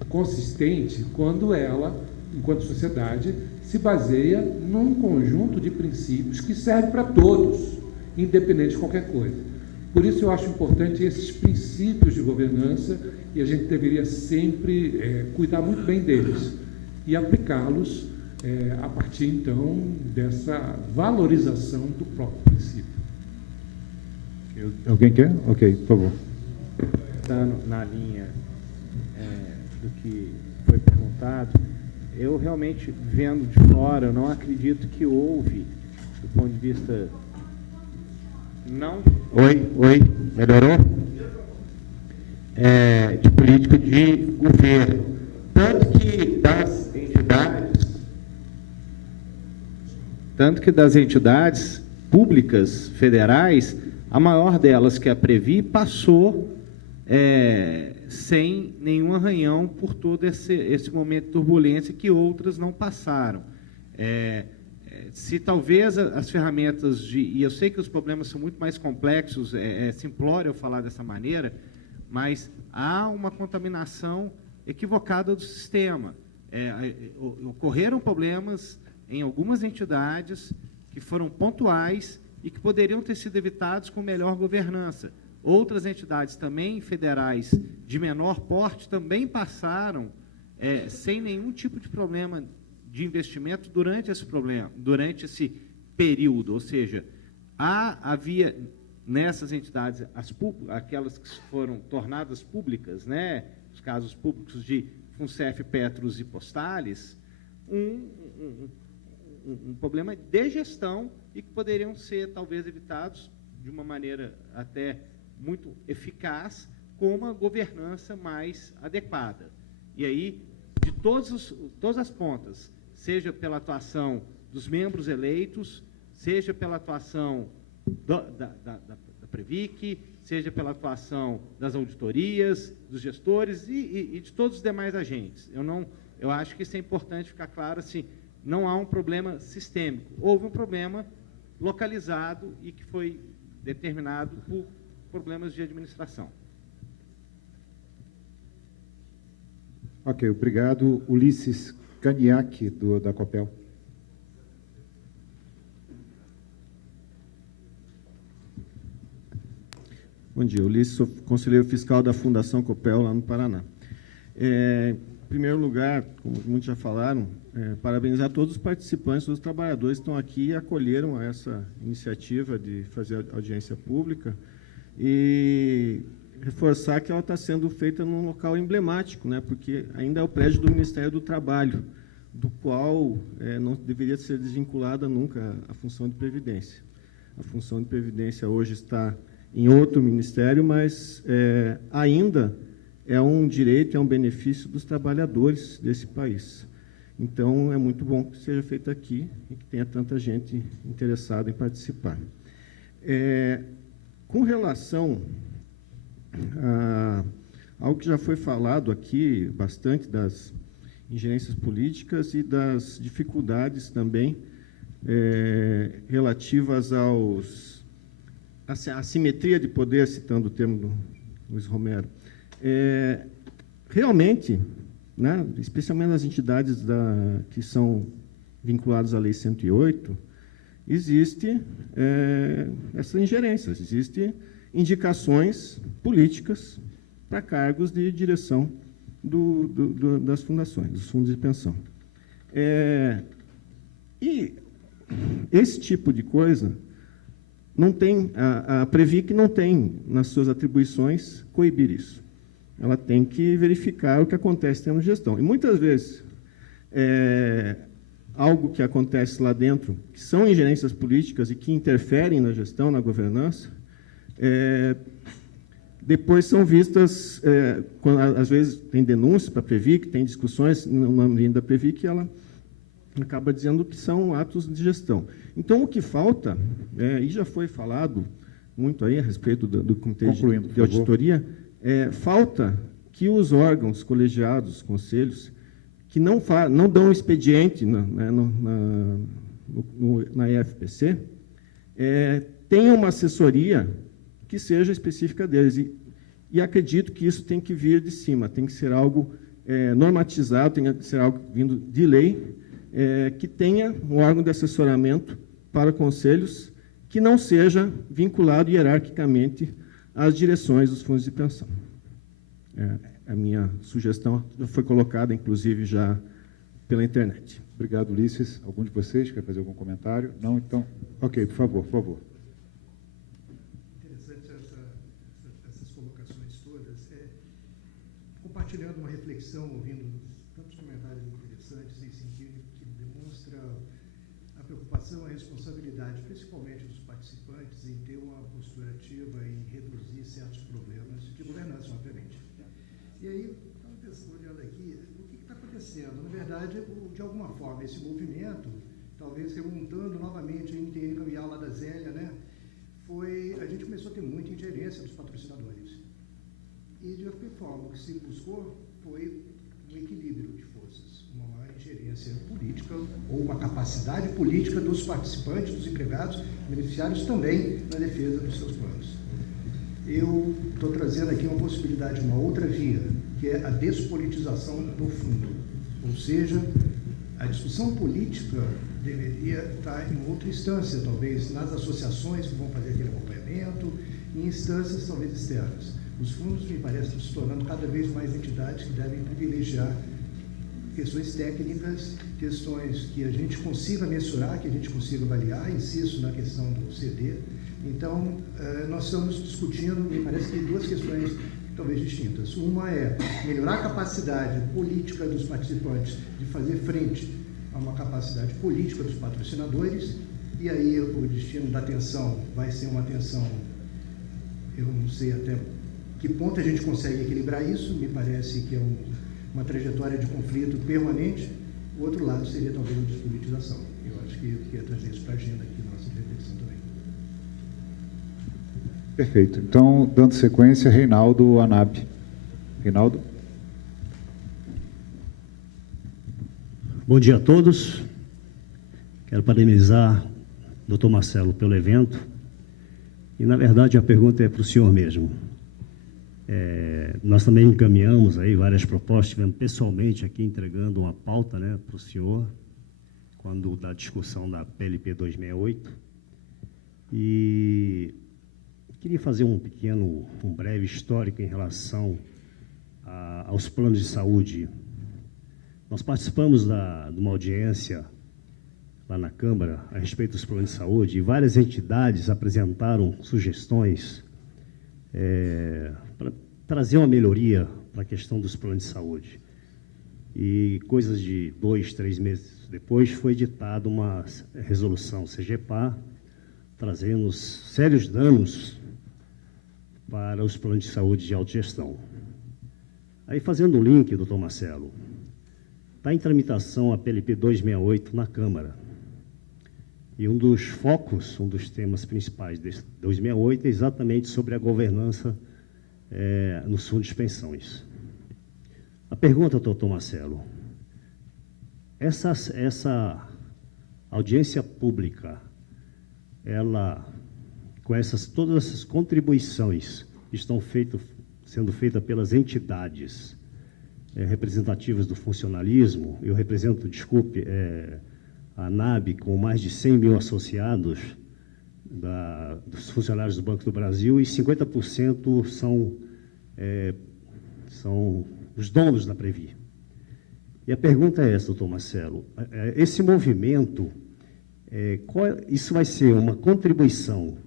consistente quando ela, enquanto sociedade, se baseia num conjunto de princípios que serve para todos, independente de qualquer coisa. Por isso eu acho importante esses princípios de governança e a gente deveria sempre cuidar muito bem deles e aplicá-los a partir, então, dessa valorização do próprio princípio. Alguém quer? Ok, por favor. Na linha do que foi perguntado, eu realmente, vendo de fora, eu não acredito que houve, do ponto de vista... Não... Oi, melhorou? De política de governo. Tanto que das entidades públicas federais, a maior delas, que é a Previ, passou sem nenhum arranhão por todo esse momento de turbulência que outras não passaram. Se talvez as ferramentas e eu sei que os problemas são muito mais complexos, simplório eu falar dessa maneira, mas há uma contaminação equivocada do sistema. Ocorreram problemas em algumas entidades que foram pontuais e que poderiam ter sido evitados com melhor governança. Outras entidades também federais de menor porte também passaram sem nenhum tipo de problema de investimento durante esse período, ou seja, havia nessas entidades, aquelas que foram tornadas públicas, né, os casos públicos de Funcef, Petros e Postales, um problema de gestão e que poderiam ser, talvez, evitados de uma maneira até muito eficaz, com uma governança mais adequada. E aí, de todas as pontas, seja pela atuação dos membros eleitos, seja pela atuação da Previc, seja pela atuação das auditorias, dos gestores e de todos os demais agentes. Eu acho que isso é importante ficar claro, assim, não há um problema sistêmico. Houve um problema localizado e que foi determinado por problemas de administração. Ok, obrigado. Ulisses Caniac, da Copel. Bom dia, Ulisses, sou conselheiro fiscal da Fundação Copel, lá no Paraná. Em primeiro lugar, como muitos já falaram, parabenizar todos os participantes, todos os trabalhadores que estão aqui e acolheram essa iniciativa de fazer audiência pública e reforçar que ela está sendo feita num local emblemático, né, porque ainda é o prédio do Ministério do Trabalho, do qual não deveria ser desvinculada nunca a função de Previdência. A função de Previdência hoje está em outro ministério, mas ainda é um direito, é um benefício dos trabalhadores desse país. Então, é muito bom que seja feito aqui e que tenha tanta gente interessada em participar. Com relação a algo que já foi falado aqui bastante, das ingerências políticas e das dificuldades também relativas à assimetria de poder, citando o termo do Luiz Romero. Realmente, né, especialmente nas entidades que são vinculadas à Lei 108, existe essa ingerência, existem indicações políticas para cargos de direção das fundações, dos fundos de pensão. E esse tipo de coisa não tem, a Previc não tem nas suas atribuições coibir isso. Ela tem que verificar o que acontece em termos de gestão. E muitas vezes, algo que acontece lá dentro, que são ingerências políticas e que interferem na gestão, na governança, depois são vistas, às vezes tem denúncias para a Previc, tem discussões no ambiente da Previc, e ela acaba dizendo que são atos de gestão. Então, o que falta, e já foi falado muito aí a respeito do Comitê de Auditoria, falta que os órgãos colegiados, conselhos, que não dão expediente na EFPC, tenham uma assessoria que seja específica deles. E acredito que isso tem que vir de cima, tem que ser algo normatizado, tem que ser algo vindo de lei, que tenha um órgão de assessoramento para conselhos que não seja vinculado hierarquicamente às direções dos fundos de pensão. A minha sugestão foi colocada, inclusive, já pela internet. Obrigado, Ulisses. Algum de vocês quer fazer algum comentário? Não? Então, ok, por favor, por favor. Interessante essas colocações todas. Compartilhando uma reflexão, ouvindo tantos comentários interessantes em sentido que demonstra a preocupação, a responsabilidade, principalmente dos participantes, em ter uma postura ativa, em reduzir certos problemas de governança, obviamente. E aí, olhando aqui, o que está acontecendo? Na verdade, de alguma forma, esse movimento, talvez remontando novamente a NTN Cambial lá da Zélia, né, a gente começou a ter muita ingerência dos patrocinadores. E, de alguma forma, o que se buscou foi um equilíbrio de forças, uma ingerência política ou uma capacidade política dos participantes, dos empregados, beneficiários também na defesa dos seus planos. Eu estou trazendo aqui uma possibilidade, uma outra via, que é a despolitização do fundo. Ou seja, a discussão política deveria estar em outra instância, talvez nas associações que vão fazer aquele acompanhamento, em instâncias talvez externas. Os fundos, me parece, estão se tornando cada vez mais entidades que devem privilegiar questões técnicas, questões que a gente consiga mensurar, que a gente consiga avaliar, insisto na questão do CD, Então, nós estamos discutindo, me parece que duas questões talvez distintas. Uma é melhorar a capacidade política dos participantes de fazer frente a uma capacidade política dos patrocinadores, e aí o destino da atenção vai ser uma atenção, eu não sei até que ponto a gente consegue equilibrar isso, me parece que é uma trajetória de conflito permanente. O outro lado seria talvez a despolitização. Eu acho que eu queria trazer isso para a agenda aqui, nossa reflexão também. Perfeito. Então, dando sequência, Reinaldo Anab. Reinaldo. Bom dia a todos. Quero parabenizar o Dr. Marcelo pelo evento. E, na verdade, a pergunta é para o senhor mesmo. Nós também encaminhamos aí várias propostas, estivemos pessoalmente aqui entregando uma pauta, né, para o senhor, quando da discussão da PLP 268. E queria fazer um breve histórico em relação aos planos de saúde. Nós participamos de uma audiência lá na Câmara a respeito dos planos de saúde, e várias entidades apresentaram sugestões para trazer uma melhoria para a questão dos planos de saúde. E coisas de 2, 3 meses depois foi editada uma resolução CGPA, trazendo sérios danos para os planos de saúde de autogestão. Aí, fazendo o link, doutor Marcelo, está em tramitação a PLP 268 na Câmara. E um dos focos, um dos temas principais desse 268 é exatamente sobre a governança nos fundos de pensões. A pergunta, doutor Marcelo, essa audiência pública, ela, com todas essas contribuições que estão sendo feitas pelas entidades representativas do funcionalismo, eu represento, desculpe, a ANAB, com mais de 100 mil associados dos funcionários do Banco do Brasil, e 50% são os donos da Previ. E a pergunta é essa, doutor Marcelo, esse movimento, isso vai ser uma contribuição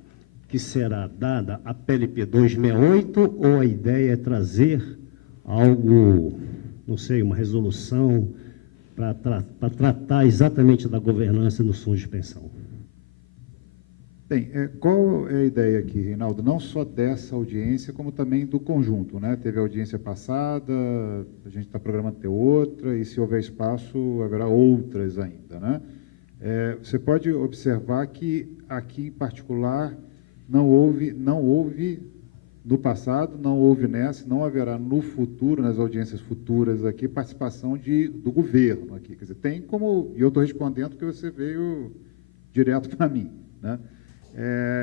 que será dada à PLP 268, ou a ideia é trazer algo, não sei, uma resolução para tratar exatamente da governança nos fundos de pensão? Bem, qual é a ideia aqui, Reinaldo? Não só dessa audiência, como também do conjunto, né? Teve a audiência passada, a gente está programando ter outra, e se houver espaço, haverá outras ainda, né? Você pode observar que aqui, em particular, não houve no passado, não houve nessa, não haverá no futuro, nas audiências futuras aqui, participação do governo aqui. Quer dizer, tem como, e eu estou respondendo porque você veio direto para mim, né?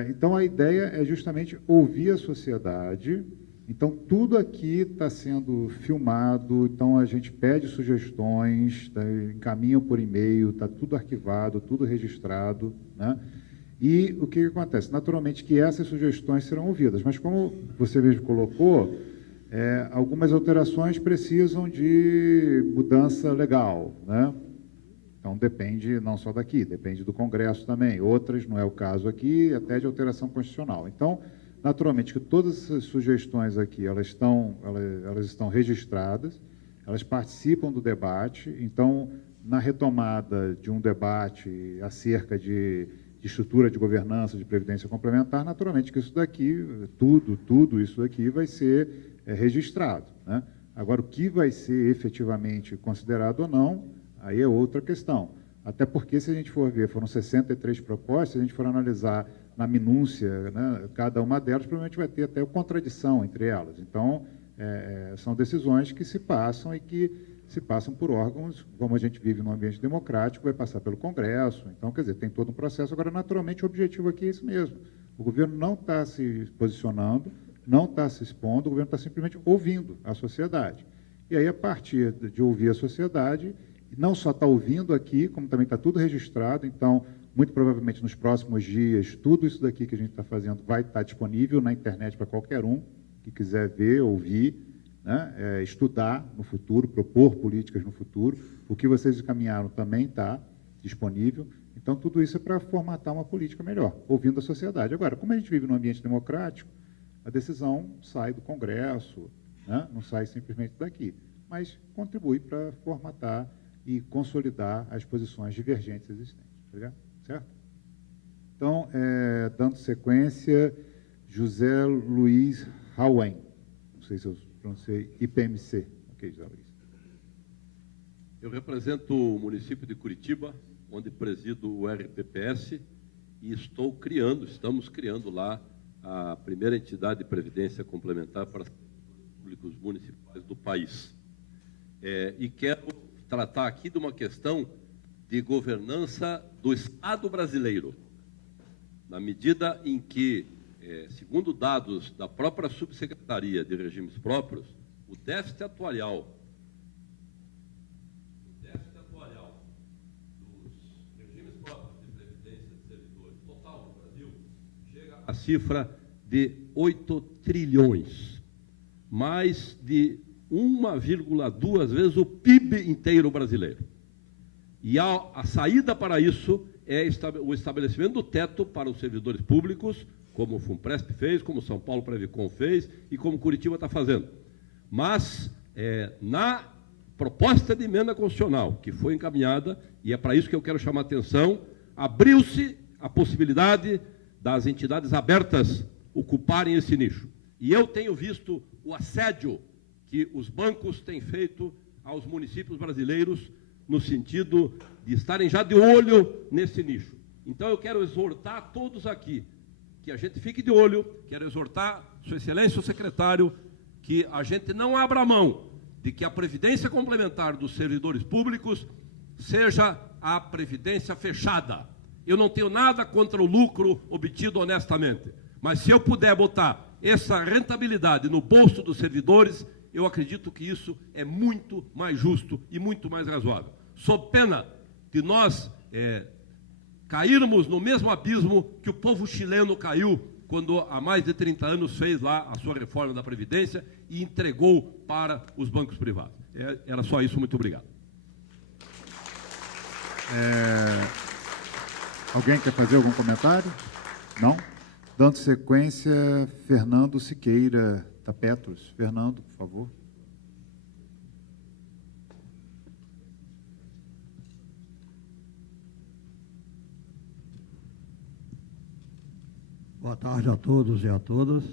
Então, a ideia é justamente ouvir a sociedade. Então, tudo aqui está sendo filmado, então a gente pede sugestões, encaminha por e-mail, está tudo arquivado, tudo registrado, né? E o que acontece? Naturalmente que essas sugestões serão ouvidas, mas como você mesmo colocou, algumas alterações precisam de mudança legal, né? Então, depende não só daqui, depende do Congresso também. Outras, não é o caso aqui, até de alteração constitucional. Então, naturalmente que todas essas sugestões aqui, elas estão registradas, elas participam do debate. Então, na retomada de um debate acerca de estrutura de governança, de previdência complementar, naturalmente que isso daqui, tudo isso daqui vai ser registrado, né? Agora, o que vai ser efetivamente considerado ou não, aí é outra questão. Até porque, se a gente for ver, foram 63 propostas, se a gente for analisar na minúcia, né, cada uma delas, provavelmente vai ter até contradição entre elas. Então, são decisões que se passam e que se passam por órgãos, como a gente vive num ambiente democrático, vai passar pelo Congresso. Então, quer dizer, tem todo um processo. Agora, naturalmente, o objetivo aqui é isso mesmo. O governo não está se posicionando, não está se expondo, o governo está simplesmente ouvindo a sociedade. E aí, a partir de ouvir a sociedade, não só está ouvindo aqui, como também está tudo registrado. Então, muito provavelmente, nos próximos dias, tudo isso daqui que a gente está fazendo vai estar disponível na internet para qualquer um que quiser ver, ouvir, né? Estudar no futuro, propor políticas no futuro. O que vocês encaminharam também está disponível. Então, tudo isso é para formatar uma política melhor, ouvindo a sociedade. Agora, como a gente vive num ambiente democrático, a decisão sai do Congresso, né? Não sai simplesmente daqui, mas contribui para formatar e consolidar as posições divergentes existentes. Tá, certo? Então, dando sequência, José Luiz Hauen. Não sei se eu pronunciei IPMC. Ok, José Luiz. Eu represento o município de Curitiba, onde presido o RPPS, e estamos criando lá a primeira entidade de previdência complementar para os públicos municipais do país. E quero tratar aqui de uma questão de governança do Estado brasileiro, na medida em que, segundo dados da própria Subsecretaria de Regimes Próprios, o déficit atuarial dos regimes próprios de previdência de servidores total no Brasil chega a cifra de 8 trilhões, mais de 1,2 vezes o PIB inteiro brasileiro. E a saída para isso é o estabelecimento do teto para os servidores públicos, como o FUNPRESP fez, como São Paulo Previcom fez e como Curitiba está fazendo. Mas, na proposta de emenda constitucional que foi encaminhada, e é para isso que eu quero chamar a atenção, abriu-se a possibilidade das entidades abertas ocuparem esse nicho. E eu tenho visto o assédio que os bancos têm feito aos municípios brasileiros no sentido de estarem já de olho nesse nicho. Então, eu quero exortar todos aqui que a gente fique de olho, quero exortar Sua Excelência o Secretário, que a gente não abra mão de que a previdência complementar dos servidores públicos seja a previdência fechada. Eu não tenho nada contra o lucro obtido honestamente, mas se eu puder botar essa rentabilidade no bolso dos servidores, eu acredito que isso é muito mais justo e muito mais razoável. Sob pena de nós cairmos no mesmo abismo que o povo chileno caiu quando há mais de 30 anos fez lá a sua reforma da Previdência e entregou para os bancos privados. Era só isso, muito obrigado. Alguém quer fazer algum comentário? Não? Dando sequência, Fernando Siqueira, da Petros. Fernando, por favor. Boa tarde a todos e a todas.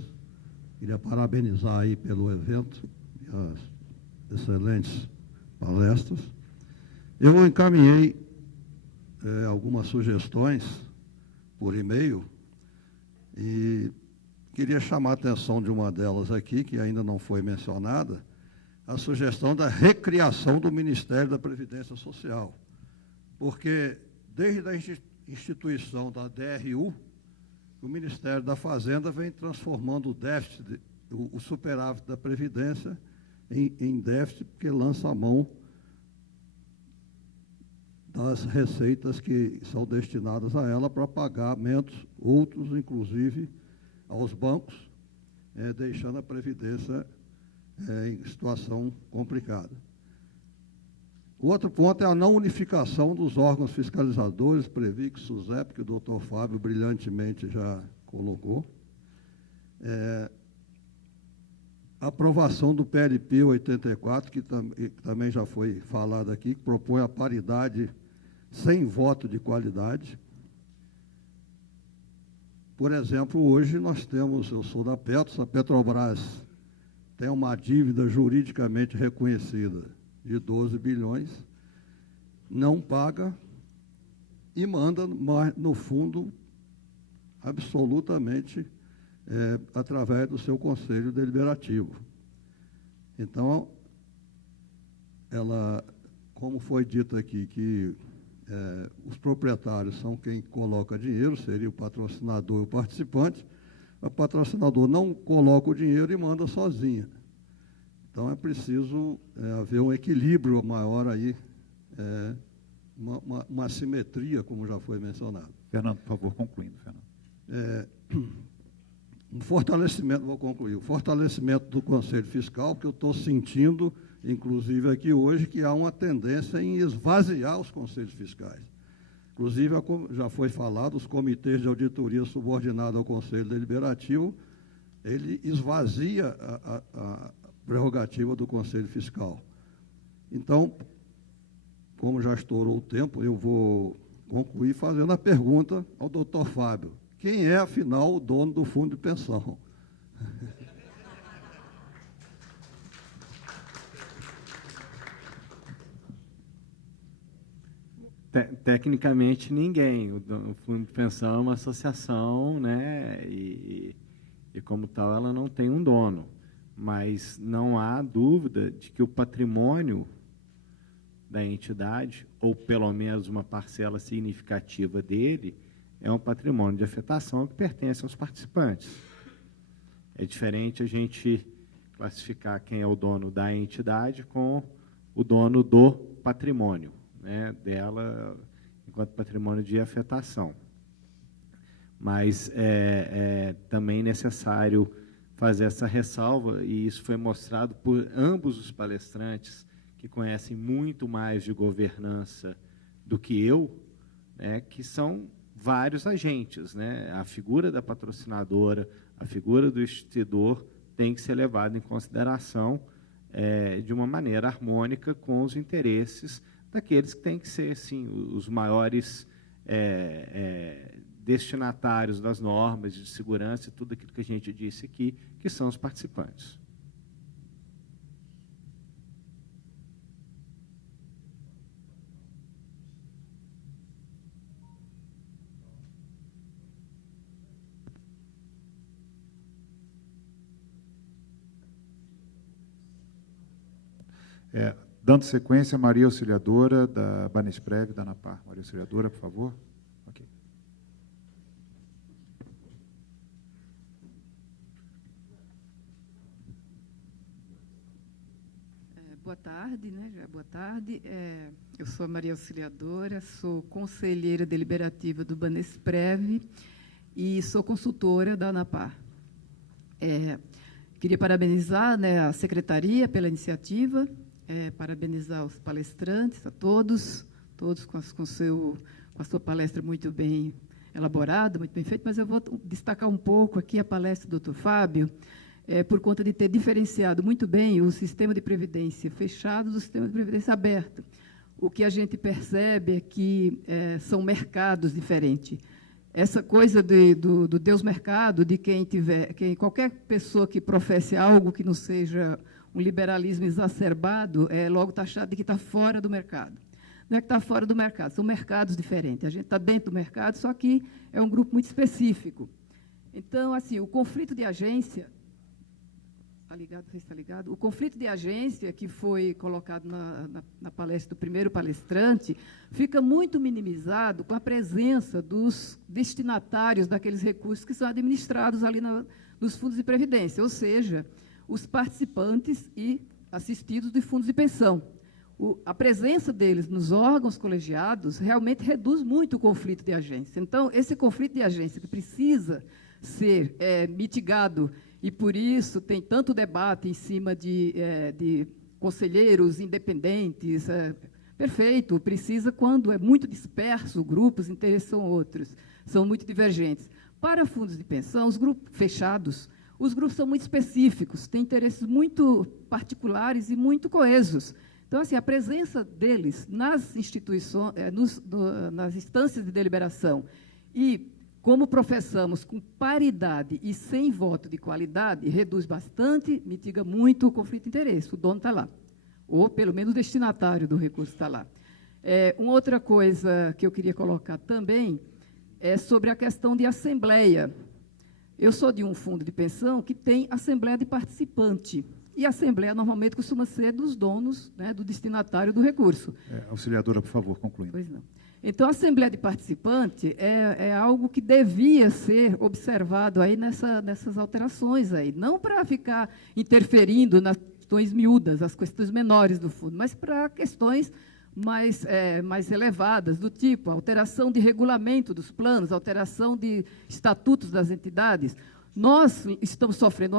Queria parabenizar aí pelo evento e as excelentes palestras. Eu encaminhei algumas sugestões por e-mail e queria chamar a atenção de uma delas aqui, que ainda não foi mencionada, a sugestão da recriação do Ministério da Previdência Social. Porque, desde a instituição da DRU, o Ministério da Fazenda vem transformando o déficit, o superávit da Previdência em déficit, porque lança a mão das receitas que são destinadas a ela para pagamentos, outros, inclusive, aos bancos, deixando a Previdência em situação complicada. O outro ponto é a não unificação dos órgãos fiscalizadores, Previc, SUSEP, que o doutor Fábio brilhantemente já colocou. A aprovação do PLP 84, que também já foi falado aqui, que propõe a paridade sem voto de qualidade. Por exemplo, hoje nós temos, eu sou da Petros, a Petrobras tem uma dívida juridicamente reconhecida de 12 bilhões, não paga e manda no fundo absolutamente através do seu conselho deliberativo. Então, ela, como foi dito aqui, que os proprietários são quem coloca dinheiro, seria o patrocinador e o participante, o patrocinador não coloca o dinheiro e manda sozinha. Então, é preciso haver um equilíbrio maior aí, uma simetria, como já foi mencionado. Fernando, por favor, concluindo, Fernando. Um fortalecimento, vou concluir, o fortalecimento do Conselho Fiscal, porque eu estou sentindo, inclusive aqui hoje, que há uma tendência em esvaziar os conselhos fiscais. Inclusive, já foi falado, os comitês de auditoria subordinados ao Conselho Deliberativo, ele esvazia a prerrogativa do Conselho Fiscal. Então, como já estourou o tempo, eu vou concluir fazendo a pergunta ao doutor Fábio. Quem é, afinal, o dono do fundo de pensão? Tecnicamente, ninguém. O fundo de pensão é uma associação, né, e como tal, ela não tem um dono. Mas não há dúvida de que o patrimônio da entidade, ou pelo menos uma parcela significativa dele, é um patrimônio de afetação que pertence aos participantes. É diferente a gente classificar quem é o dono da entidade com o dono do patrimônio, né, dela enquanto patrimônio de afetação. Mas é também necessário fazer essa ressalva, e isso foi mostrado por ambos os palestrantes, que conhecem muito mais de governança do que eu, né, que são vários agentes, né? A figura da patrocinadora, a figura do instituidor tem que ser levada em consideração de uma maneira harmônica com os interesses daqueles que têm que ser, sim, os maiores destinatários das normas de segurança e tudo aquilo que a gente disse aqui, que são os participantes. Dando sequência, Maria Auxiliadora, da Banesprev, da ANAPAR. Maria Auxiliadora, por favor. Okay. Boa tarde, né? Boa tarde. Eu sou a Maria Auxiliadora, sou conselheira deliberativa do Banesprev e sou consultora da ANAPAR. Queria parabenizar, né, a secretaria pela iniciativa, parabenizar os palestrantes, a todos com a sua palestra muito bem elaborada, muito bem feita, mas eu vou destacar um pouco aqui a palestra do Dr. Fábio, por conta de ter diferenciado muito bem o sistema de previdência fechado do sistema de previdência aberto. O que a gente percebe é que são mercados diferentes. Essa coisa do Deus mercado, de qualquer pessoa que professe algo que não seja um liberalismo exacerbado, é logo taxado de que está fora do mercado. Não é que está fora do mercado, são mercados diferentes. A gente está dentro do mercado, só que é um grupo muito específico. Então, assim, o conflito de agência... Está ligado? Você está ligado? O conflito de agência, que foi colocado na palestra do primeiro palestrante, fica muito minimizado com a presença dos destinatários daqueles recursos que são administrados ali nos fundos de previdência, ou seja, os participantes e assistidos de fundos de pensão. A presença deles nos órgãos colegiados realmente reduz muito o conflito de agência. Então, esse conflito de agência que precisa ser mitigado, e por isso tem tanto debate em cima de conselheiros independentes, perfeito, precisa quando é muito disperso, grupos, interesses são outros, são muito divergentes. Para fundos de pensão, os grupos fechados, os grupos são muito específicos, têm interesses muito particulares e muito coesos. Então, assim, a presença deles nas instituições, nas instâncias de deliberação, e como professamos com paridade e sem voto de qualidade, reduz bastante, mitiga muito o conflito de interesse. O dono está lá, ou pelo menos o destinatário do recurso está lá. Uma outra coisa que eu queria colocar também é sobre a questão de assembleia. Eu sou de um fundo de pensão que tem assembleia de participante. E a assembleia, normalmente, costuma ser dos donos, né, do destinatário do recurso. Auxiliadora, por favor, concluindo. Pois não. Então, a assembleia de participante é algo que devia ser observado aí nessas alterações aí. Não para ficar interferindo nas questões miúdas, as questões menores do fundo, mas para questões mais elevadas, do tipo alteração de regulamento dos planos, alteração de estatutos das entidades. Nós estamos sofrendo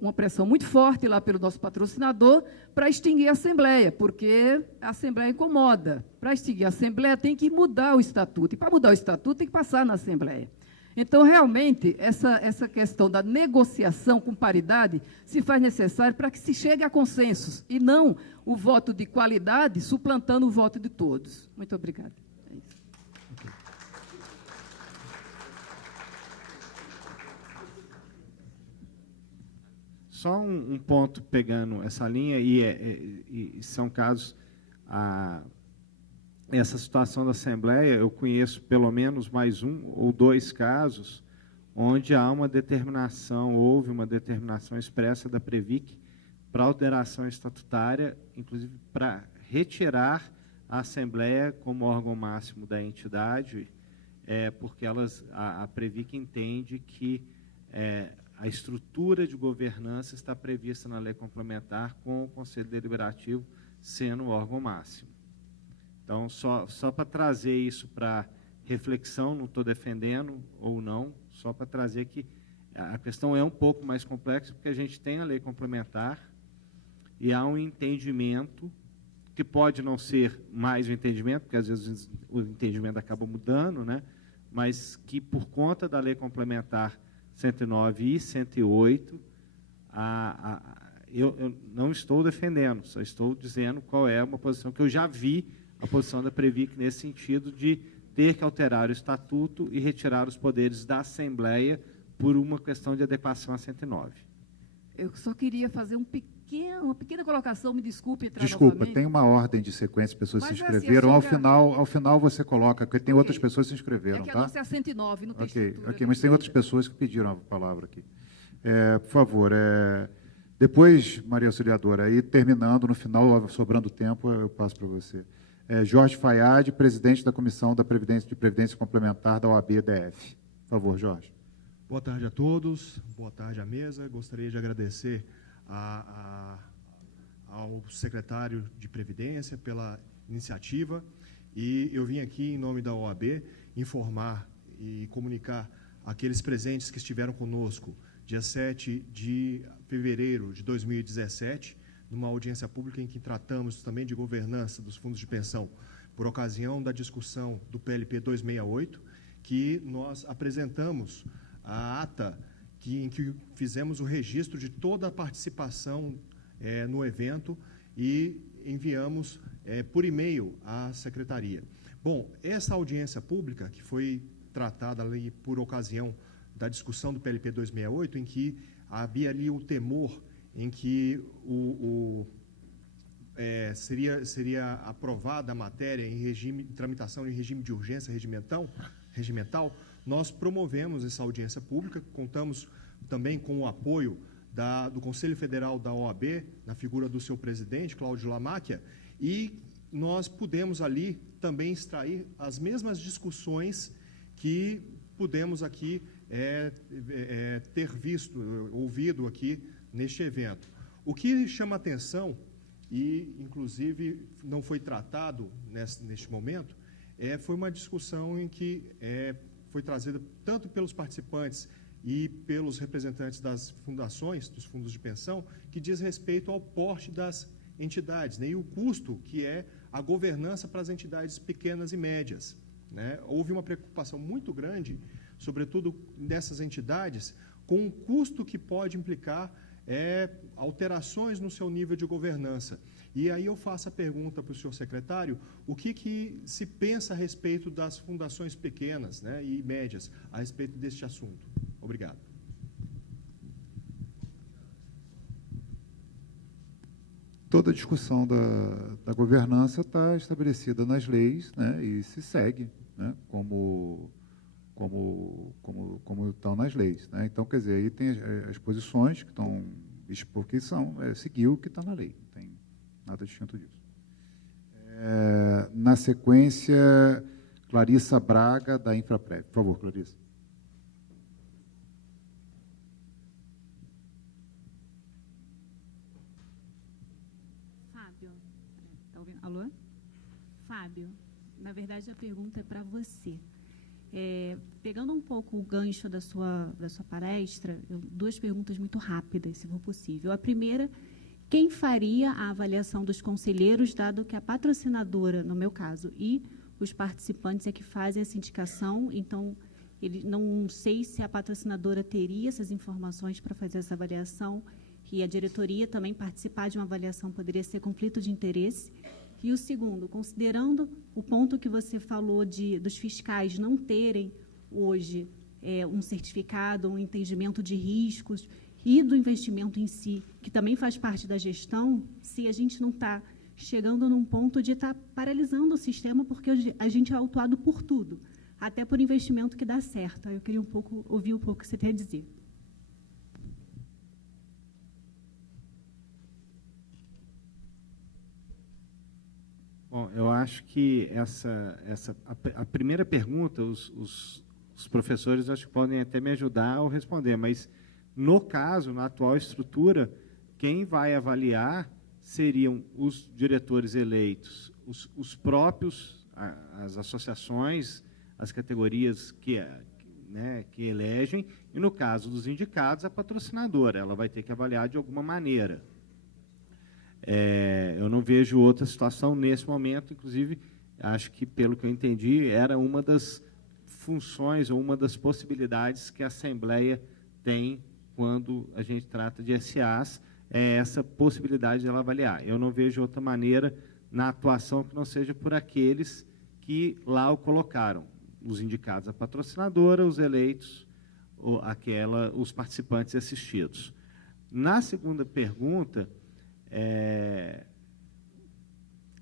uma pressão muito forte lá pelo nosso patrocinador para extinguir a Assembleia, porque a Assembleia incomoda. Para extinguir a Assembleia tem que mudar o Estatuto, e para mudar o Estatuto tem que passar na Assembleia. Então, realmente, essa questão da negociação com paridade se faz necessário para que se chegue a consensos, e não o voto de qualidade suplantando o voto de todos. Muito obrigada. É isso. Só um ponto pegando essa linha, e são casos... Essa situação da Assembleia, eu conheço pelo menos mais um ou dois casos onde há uma determinação, houve uma determinação expressa da Previc para alteração estatutária, inclusive para retirar a Assembleia como órgão máximo da entidade, porque a Previc entende que a estrutura de governança está prevista na lei complementar, com o Conselho Deliberativo sendo o órgão máximo. Então, só para trazer isso para reflexão, não estou defendendo ou não, só para trazer que a questão é um pouco mais complexa, porque a gente tem a lei complementar e há um entendimento, que pode não ser mais um entendimento, porque às vezes o entendimento acaba mudando, né? Mas que por conta da lei complementar 109 e 108, eu não estou defendendo, só estou dizendo qual é uma posição que eu já vi, a posição da Previc nesse sentido de ter que alterar o Estatuto e retirar os poderes da Assembleia por uma questão de adequação a 109. Eu só queria fazer uma pequena colocação, me desculpe entrar Desculpa, novamente. tem uma ordem de sequência, as pessoas se Mas, inscreveram. assim, Ao final você coloca, porque tem outras pessoas que se inscreveram, É que a tá? nossa é a 109, não tem estrutura. Ok, mas tem outras pessoas que pediram a palavra aqui. Por favor, depois, Maria Auxiliadora, aí terminando, no final, sobrando tempo, eu passo para você. Jorge Fayad, presidente da Comissão de Previdência Complementar da OAB-DF. Por favor, Jorge. Boa tarde a todos, boa tarde à mesa. Gostaria de agradecer ao secretário de Previdência pela iniciativa, e eu vim aqui, em nome da OAB, informar e comunicar àqueles presentes que estiveram conosco dia 7 de fevereiro de 2017, numa audiência pública em que tratamos também de governança dos fundos de pensão, por ocasião da discussão do PLP 268, que nós apresentamos a ata em que fizemos o registro de toda a participação no evento e enviamos por e-mail à Secretaria. Bom, essa audiência pública, que foi tratada ali por ocasião da discussão do PLP 268, em que havia ali o temor em que seria aprovada a matéria em tramitação em regime de urgência regimental, nós promovemos essa audiência pública, contamos também com o apoio do Conselho Federal da OAB, na figura do seu presidente, Cláudio Lamáquia, e nós pudemos ali também extrair as mesmas discussões que pudemos aqui ter ouvido aqui neste evento. O que chama atenção, e inclusive não foi tratado neste momento, foi uma discussão em que foi trazida tanto pelos participantes e pelos representantes das fundações, dos fundos de pensão, que diz respeito ao porte das entidades, né, e o custo que é a governança para as entidades pequenas e médias, né? Houve uma preocupação muito grande, sobretudo dessas entidades, com o custo que pode implicar alterações no seu nível de governança. E aí eu faço a pergunta para o senhor secretário, o que se pensa a respeito das fundações pequenas, né, e médias, a respeito deste assunto? Obrigado. Toda a discussão da governança está estabelecida nas leis, né, e se segue, né, como estão nas leis, né? Então, quer dizer, aí tem as posições que estão, porque são seguir o que está na lei, não tem nada distinto disso. Na sequência, Clarissa Braga, da Infraprev. Por favor, Clarissa. Fábio, tá ouvindo? Alô? Fábio, na verdade a pergunta é para você. Pegando um pouco o gancho da sua palestra, duas perguntas muito rápidas, se for possível. A primeira, quem faria a avaliação dos conselheiros, dado que a patrocinadora, no meu caso, e os participantes é que fazem essa indicação, então, não sei se a patrocinadora teria essas informações para fazer essa avaliação, e a diretoria também participar de uma avaliação poderia ser conflito de interesse. E o segundo, considerando o ponto que você falou dos fiscais não terem hoje um certificado, um entendimento de riscos e do investimento em si, que também faz parte da gestão, se a gente não está chegando num ponto de estar paralisando o sistema, porque a gente é autuado por tudo, até por investimento que dá certo. Eu queria ouvir um pouco o que você tem a dizer. Bom, eu acho que a primeira pergunta, os professores acho que podem até me ajudar ao responder, mas, no caso, na atual estrutura, quem vai avaliar seriam os diretores eleitos, os próprios, as associações, as categorias que elegem, e, no caso dos indicados, a patrocinadora. Ela vai ter que avaliar de alguma maneira. Eu não vejo outra situação nesse momento, inclusive, acho que, pelo que eu entendi, era uma das funções ou uma das possibilidades que a Assembleia tem quando a gente trata de SAs, essa possibilidade de ela avaliar. Eu não vejo outra maneira na atuação que não seja por aqueles que lá o colocaram, os indicados à patrocinadora, os eleitos, os participantes assistidos. Na segunda pergunta,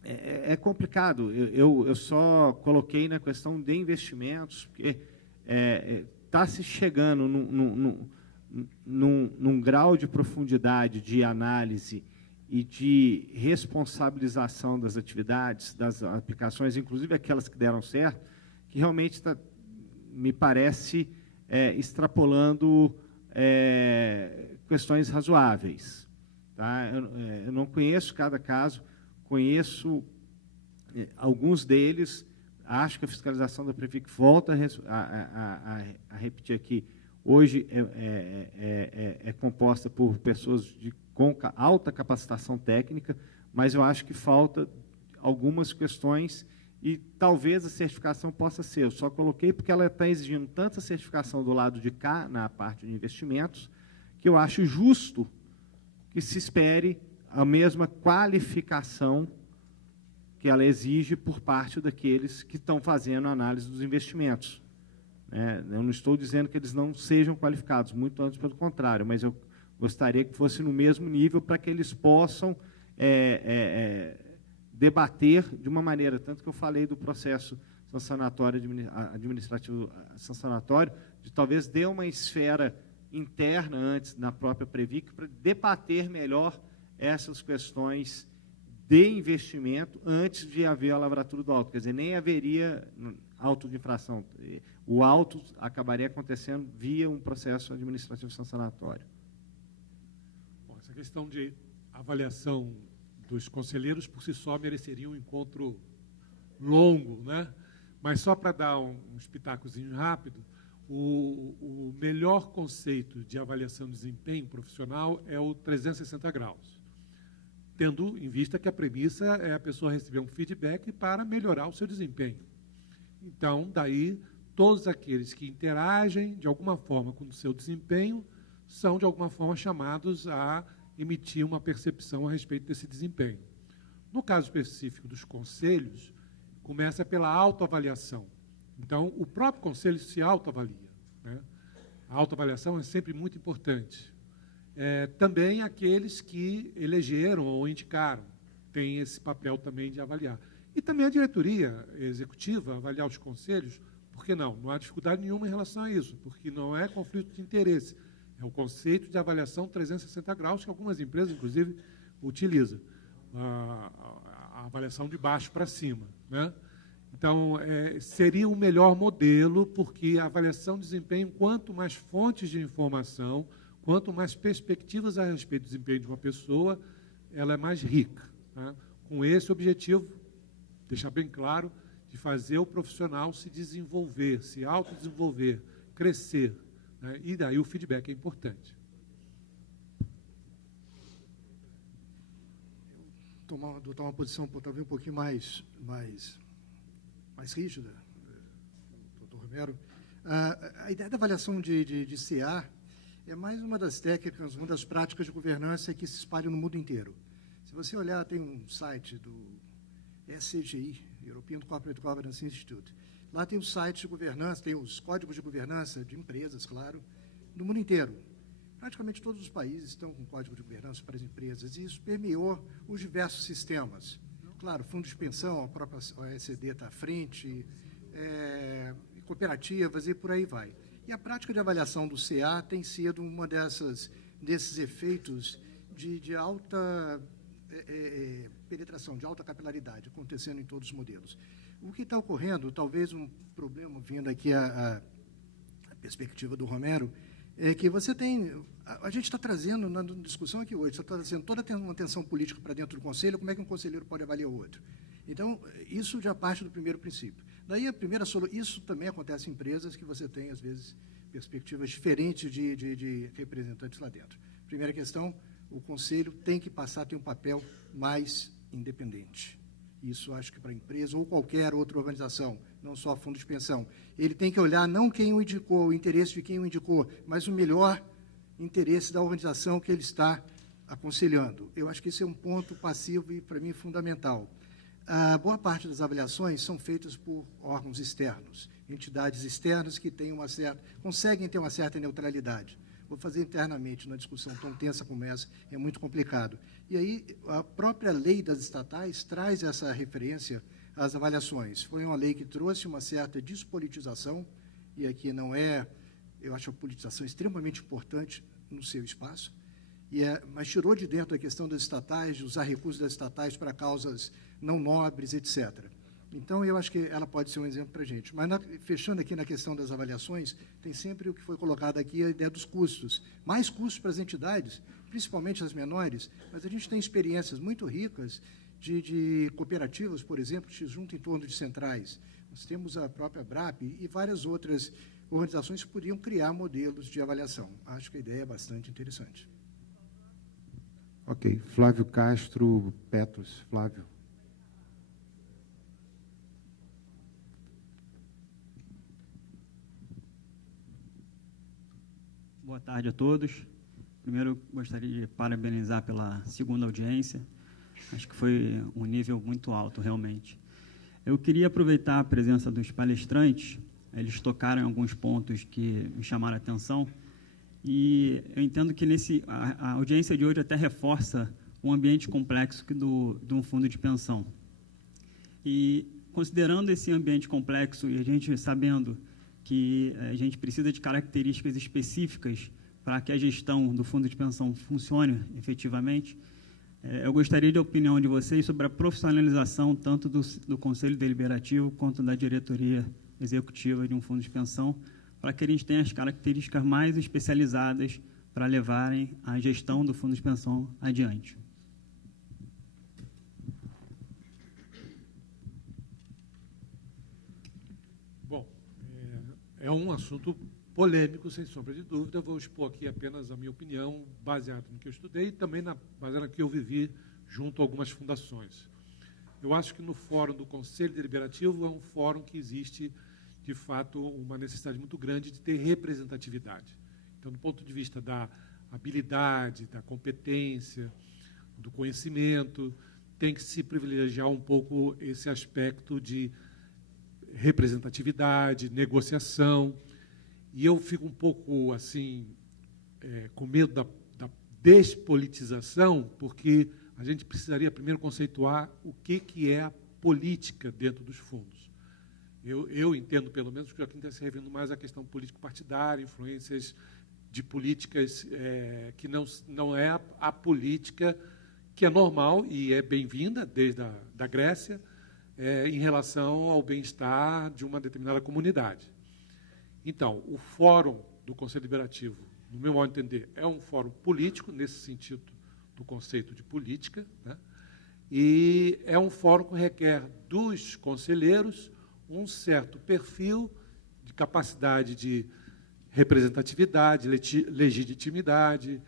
é complicado. Eu só coloquei na questão de investimentos, porque está se chegando num grau de profundidade de análise e de responsabilização das atividades, das aplicações, inclusive aquelas que deram certo, que realmente me parece extrapolando questões razoáveis. Tá? Eu não conheço cada caso, conheço alguns deles, acho que a fiscalização da Previc volta a repetir aqui, hoje é composta por pessoas com alta capacitação técnica, mas eu acho que falta algumas questões e talvez a certificação possa ser. Eu só coloquei porque ela está exigindo tanta certificação do lado de cá, na parte de investimentos, que eu acho justo que se espere a mesma qualificação que ela exige por parte daqueles que estão fazendo a análise dos investimentos. Eu não estou dizendo que eles não sejam qualificados, muito antes pelo contrário, mas eu gostaria que fosse no mesmo nível para que eles possam debater de uma maneira, tanto que eu falei do processo sancionatório, administrativo sancionatório, de talvez dê uma esfera interna antes na própria Previc para debater melhor essas questões de investimento antes de haver a lavratura do auto. Quer dizer, nem haveria auto de infração. O auto acabaria acontecendo via um processo administrativo sancionatório. Bom, essa questão de avaliação dos conselheiros, por si só, mereceria um encontro longo, né? Mas só para dar uns pitacozinhos rápido, o melhor conceito de avaliação de desempenho profissional é o 360 graus, tendo em vista que a premissa é a pessoa receber um feedback para melhorar o seu desempenho. Então, daí, todos aqueles que interagem de alguma forma com o seu desempenho são, de alguma forma, chamados a emitir uma percepção a respeito desse desempenho. No caso específico dos conselhos, começa pela autoavaliação. Então, o próprio conselho se autoavalia, né? A autoavaliação é sempre muito importante. Também aqueles que elegeram ou indicaram têm esse papel também de avaliar. E também a diretoria executiva avaliar os conselhos, por que não? Não há dificuldade nenhuma em relação a isso, porque não é conflito de interesse. É o conceito de avaliação 360 graus que algumas empresas, inclusive, utilizam. A avaliação de baixo para cima, né? Então, seria o melhor modelo, porque a avaliação de desempenho, quanto mais fontes de informação, quanto mais perspectivas a respeito do desempenho de uma pessoa, ela é mais rica, né? Com esse objetivo, deixar bem claro, de de fazer o profissional se desenvolver, se autodesenvolver, crescer, né? E daí o feedback é importante. Adotar uma posição talvez um pouquinho mais rígida, doutor Romero. A ideia da avaliação de CA é mais uma das técnicas, uma das práticas de governança que se espalham no mundo inteiro. Se você olhar, tem um site do ECGI, European Corporate Governance Institute. Lá tem o site de governança, tem os códigos de governança de empresas, claro, do mundo inteiro. Praticamente todos os países estão com código de governança para as empresas, e isso permeou os diversos sistemas. Claro, fundos de pensão, a própria OECD está à frente, cooperativas e por aí vai. E a prática de avaliação do CA tem sido uma desses efeitos de alta penetração, de alta capilaridade, acontecendo em todos os modelos. O que está ocorrendo, talvez um problema, vindo aqui a perspectiva do Romero, é que você tem... A gente está trazendo, na discussão aqui hoje, está trazendo toda uma tensão política para dentro do Conselho, como é que um conselheiro pode avaliar o outro? Então, isso já parte do primeiro princípio. Daí, isso também acontece em empresas que você tem, às vezes, perspectivas diferentes de representantes lá dentro. Primeira questão, o Conselho tem que passar a ter um papel mais independente. Isso, acho que para a empresa ou qualquer outra organização, não só fundo de pensão. Ele tem que olhar não quem o indicou, o interesse de quem o indicou, mas o melhor interesse da organização que ele está aconselhando. Eu acho que esse é um ponto passivo e, para mim, fundamental. A boa parte das avaliações são feitas por órgãos externos, entidades externas que conseguem ter uma certa neutralidade. Vou fazer internamente, numa discussão tão tensa como essa, é muito complicado. E aí, a própria lei das estatais traz essa referência às avaliações. Foi uma lei que trouxe uma certa despolitização, e aqui não é, eu acho a politização extremamente importante no seu espaço, mas tirou de dentro a questão das estatais, de usar recursos das estatais para causas não nobres, etc. Então, eu acho que ela pode ser um exemplo para a gente. Mas, fechando aqui na questão das avaliações, tem sempre o que foi colocado aqui, a ideia dos custos. Mais custos para as entidades, principalmente as menores, mas a gente tem experiências muito ricas de cooperativas, por exemplo, que se juntam em torno de centrais. Nós temos a própria BRAP e várias outras organizações que poderiam criar modelos de avaliação. Acho que a ideia é bastante interessante. Ok. Flávio Castro, Petros. Flávio. Boa tarde a todos. Primeiro, gostaria de parabenizar pela segunda audiência. Acho que foi um nível muito alto, realmente. Eu queria aproveitar a presença dos palestrantes. Eles tocaram em alguns pontos que me chamaram a atenção. E eu entendo que a audiência de hoje até reforça um ambiente complexo de um fundo de pensão. E, considerando esse ambiente complexo e a gente sabendo que a gente precisa de características específicas para que a gestão do fundo de pensão funcione efetivamente, eu gostaria da opinião de vocês sobre a profissionalização tanto do Conselho Deliberativo quanto da diretoria executiva de um fundo de pensão, para que a gente tenha as características mais especializadas para levarem a gestão do fundo de pensão adiante. Bom, é um assunto polêmico, sem sombra de dúvida. Vou expor aqui apenas a minha opinião, baseada no que eu estudei e também baseada no que eu vivi junto a algumas fundações. Eu acho que no fórum do Conselho Deliberativo é um fórum que existe, de fato, uma necessidade muito grande de ter representatividade. Então, do ponto de vista da habilidade, da competência, do conhecimento, tem que se privilegiar um pouco esse aspecto de representatividade, negociação. E eu fico um pouco assim com medo da despolitização, porque a gente precisaria primeiro conceituar o que é a política dentro dos fundos. Eu entendo, pelo menos, que o Joaquim está se referindo mais à questão político-partidária, influências de políticas que não é a política que é normal e é bem-vinda desde da Grécia em relação ao bem-estar de uma determinada comunidade. Então, o fórum do Conselho Deliberativo, no meu modo de entender, é um fórum político, nesse sentido do conceito de política, né? E é um fórum que requer dos conselheiros um certo perfil de capacidade de representatividade, legitimidade,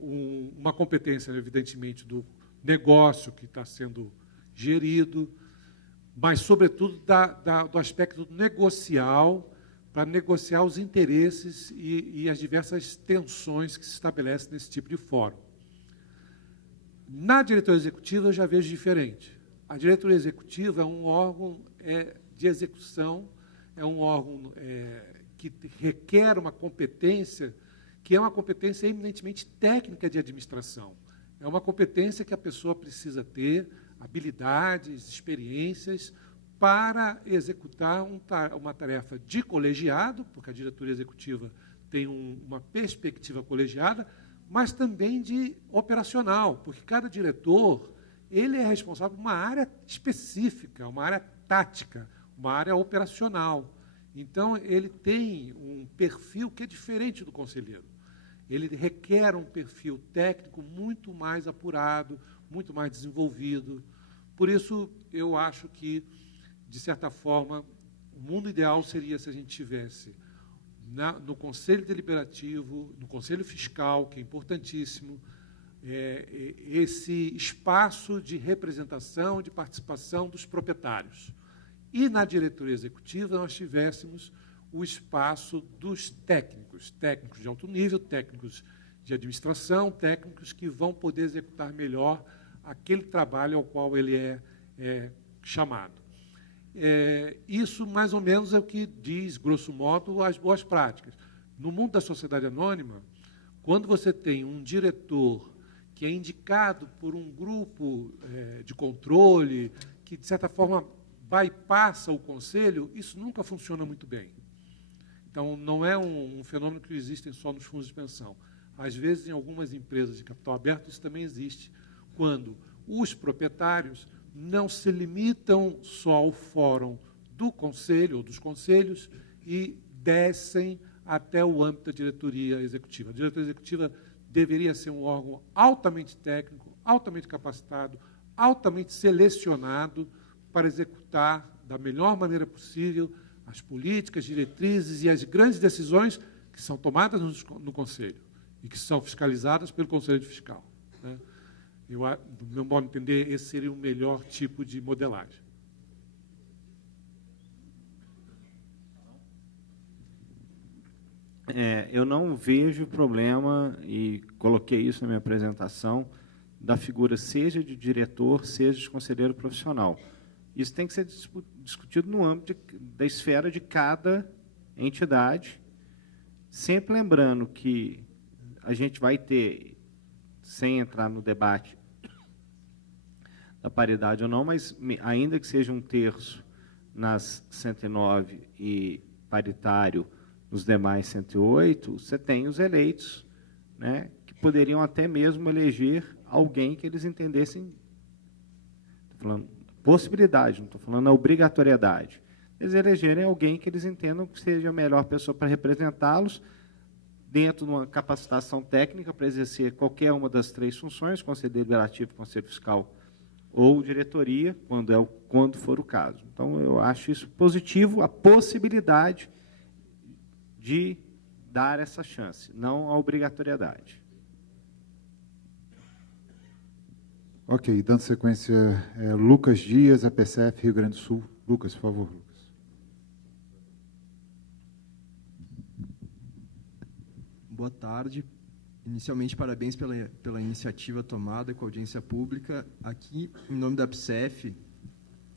uma competência, evidentemente, do negócio que está sendo gerido, mas, sobretudo, do aspecto negocial, para negociar os interesses e as diversas tensões que se estabelecem nesse tipo de fórum. Na diretoria executiva, eu já vejo diferente. A diretoria executiva é um órgão de execução, é um órgão que requer uma competência, que é uma competência eminentemente técnica de administração. É uma competência que a pessoa precisa ter, habilidades, experiências, para executar uma tarefa de colegiado, porque a diretoria executiva tem uma perspectiva colegiada, mas também de operacional, porque cada diretor ele é responsável por uma área específica, uma área tática, uma área operacional. Então, ele tem um perfil que é diferente do conselheiro. Ele requer um perfil técnico muito mais apurado, muito mais desenvolvido. Por isso, eu acho que, de certa forma, o mundo ideal seria se a gente tivesse no Conselho Deliberativo, no Conselho Fiscal, que é importantíssimo, esse espaço de representação, de participação dos proprietários. E na diretoria executiva nós tivéssemos o espaço dos técnicos, técnicos de alto nível, técnicos de administração, técnicos que vão poder executar melhor aquele trabalho ao qual ele é chamado. Isso, mais ou menos, é o que diz, grosso modo, as boas práticas. No mundo da sociedade anônima, quando você tem um diretor que é indicado por um grupo de controle, que, de certa forma, bypassa o conselho, isso nunca funciona muito bem. Então, não é um fenômeno que existe só nos fundos de pensão. Às vezes, em algumas empresas de capital aberto, isso também existe, quando os proprietários não se limitam só ao fórum do conselho ou dos conselhos e descem até o âmbito da diretoria executiva. A diretoria executiva deveria ser um órgão altamente técnico, altamente capacitado, altamente selecionado para executar da melhor maneira possível as políticas, diretrizes e as grandes decisões que são tomadas no Conselho e que são fiscalizadas pelo Conselho Fiscal. Né? Do meu modo de entender, esse seria o melhor tipo de modelagem. Eu não vejo problema, e coloquei isso na minha apresentação, da figura seja de diretor, seja de conselheiro profissional. Isso tem que ser discutido no âmbito da esfera de cada entidade, sempre lembrando que a gente vai ter, sem entrar no debate da paridade ou não, mas ainda que seja 1/3 nas 109 e paritário nos demais 108, você tem os eleitos, né, que poderiam até mesmo eleger alguém que eles entendessem, estou falando possibilidade, não estou falando a obrigatoriedade, eles elegerem alguém que eles entendam que seja a melhor pessoa para representá-los, dentro de uma capacitação técnica para exercer qualquer uma das 3 funções, Conselho Deliberativo, Conselho Fiscal ou diretoria, quando for o caso. Então, eu acho isso positivo, a possibilidade de dar essa chance, não a obrigatoriedade. Ok, dando sequência, Lucas Dias, APCF, Rio Grande do Sul. Lucas, por favor. Lucas. Boa tarde. Inicialmente, parabéns pela iniciativa tomada com a audiência pública. Aqui, em nome da APCF,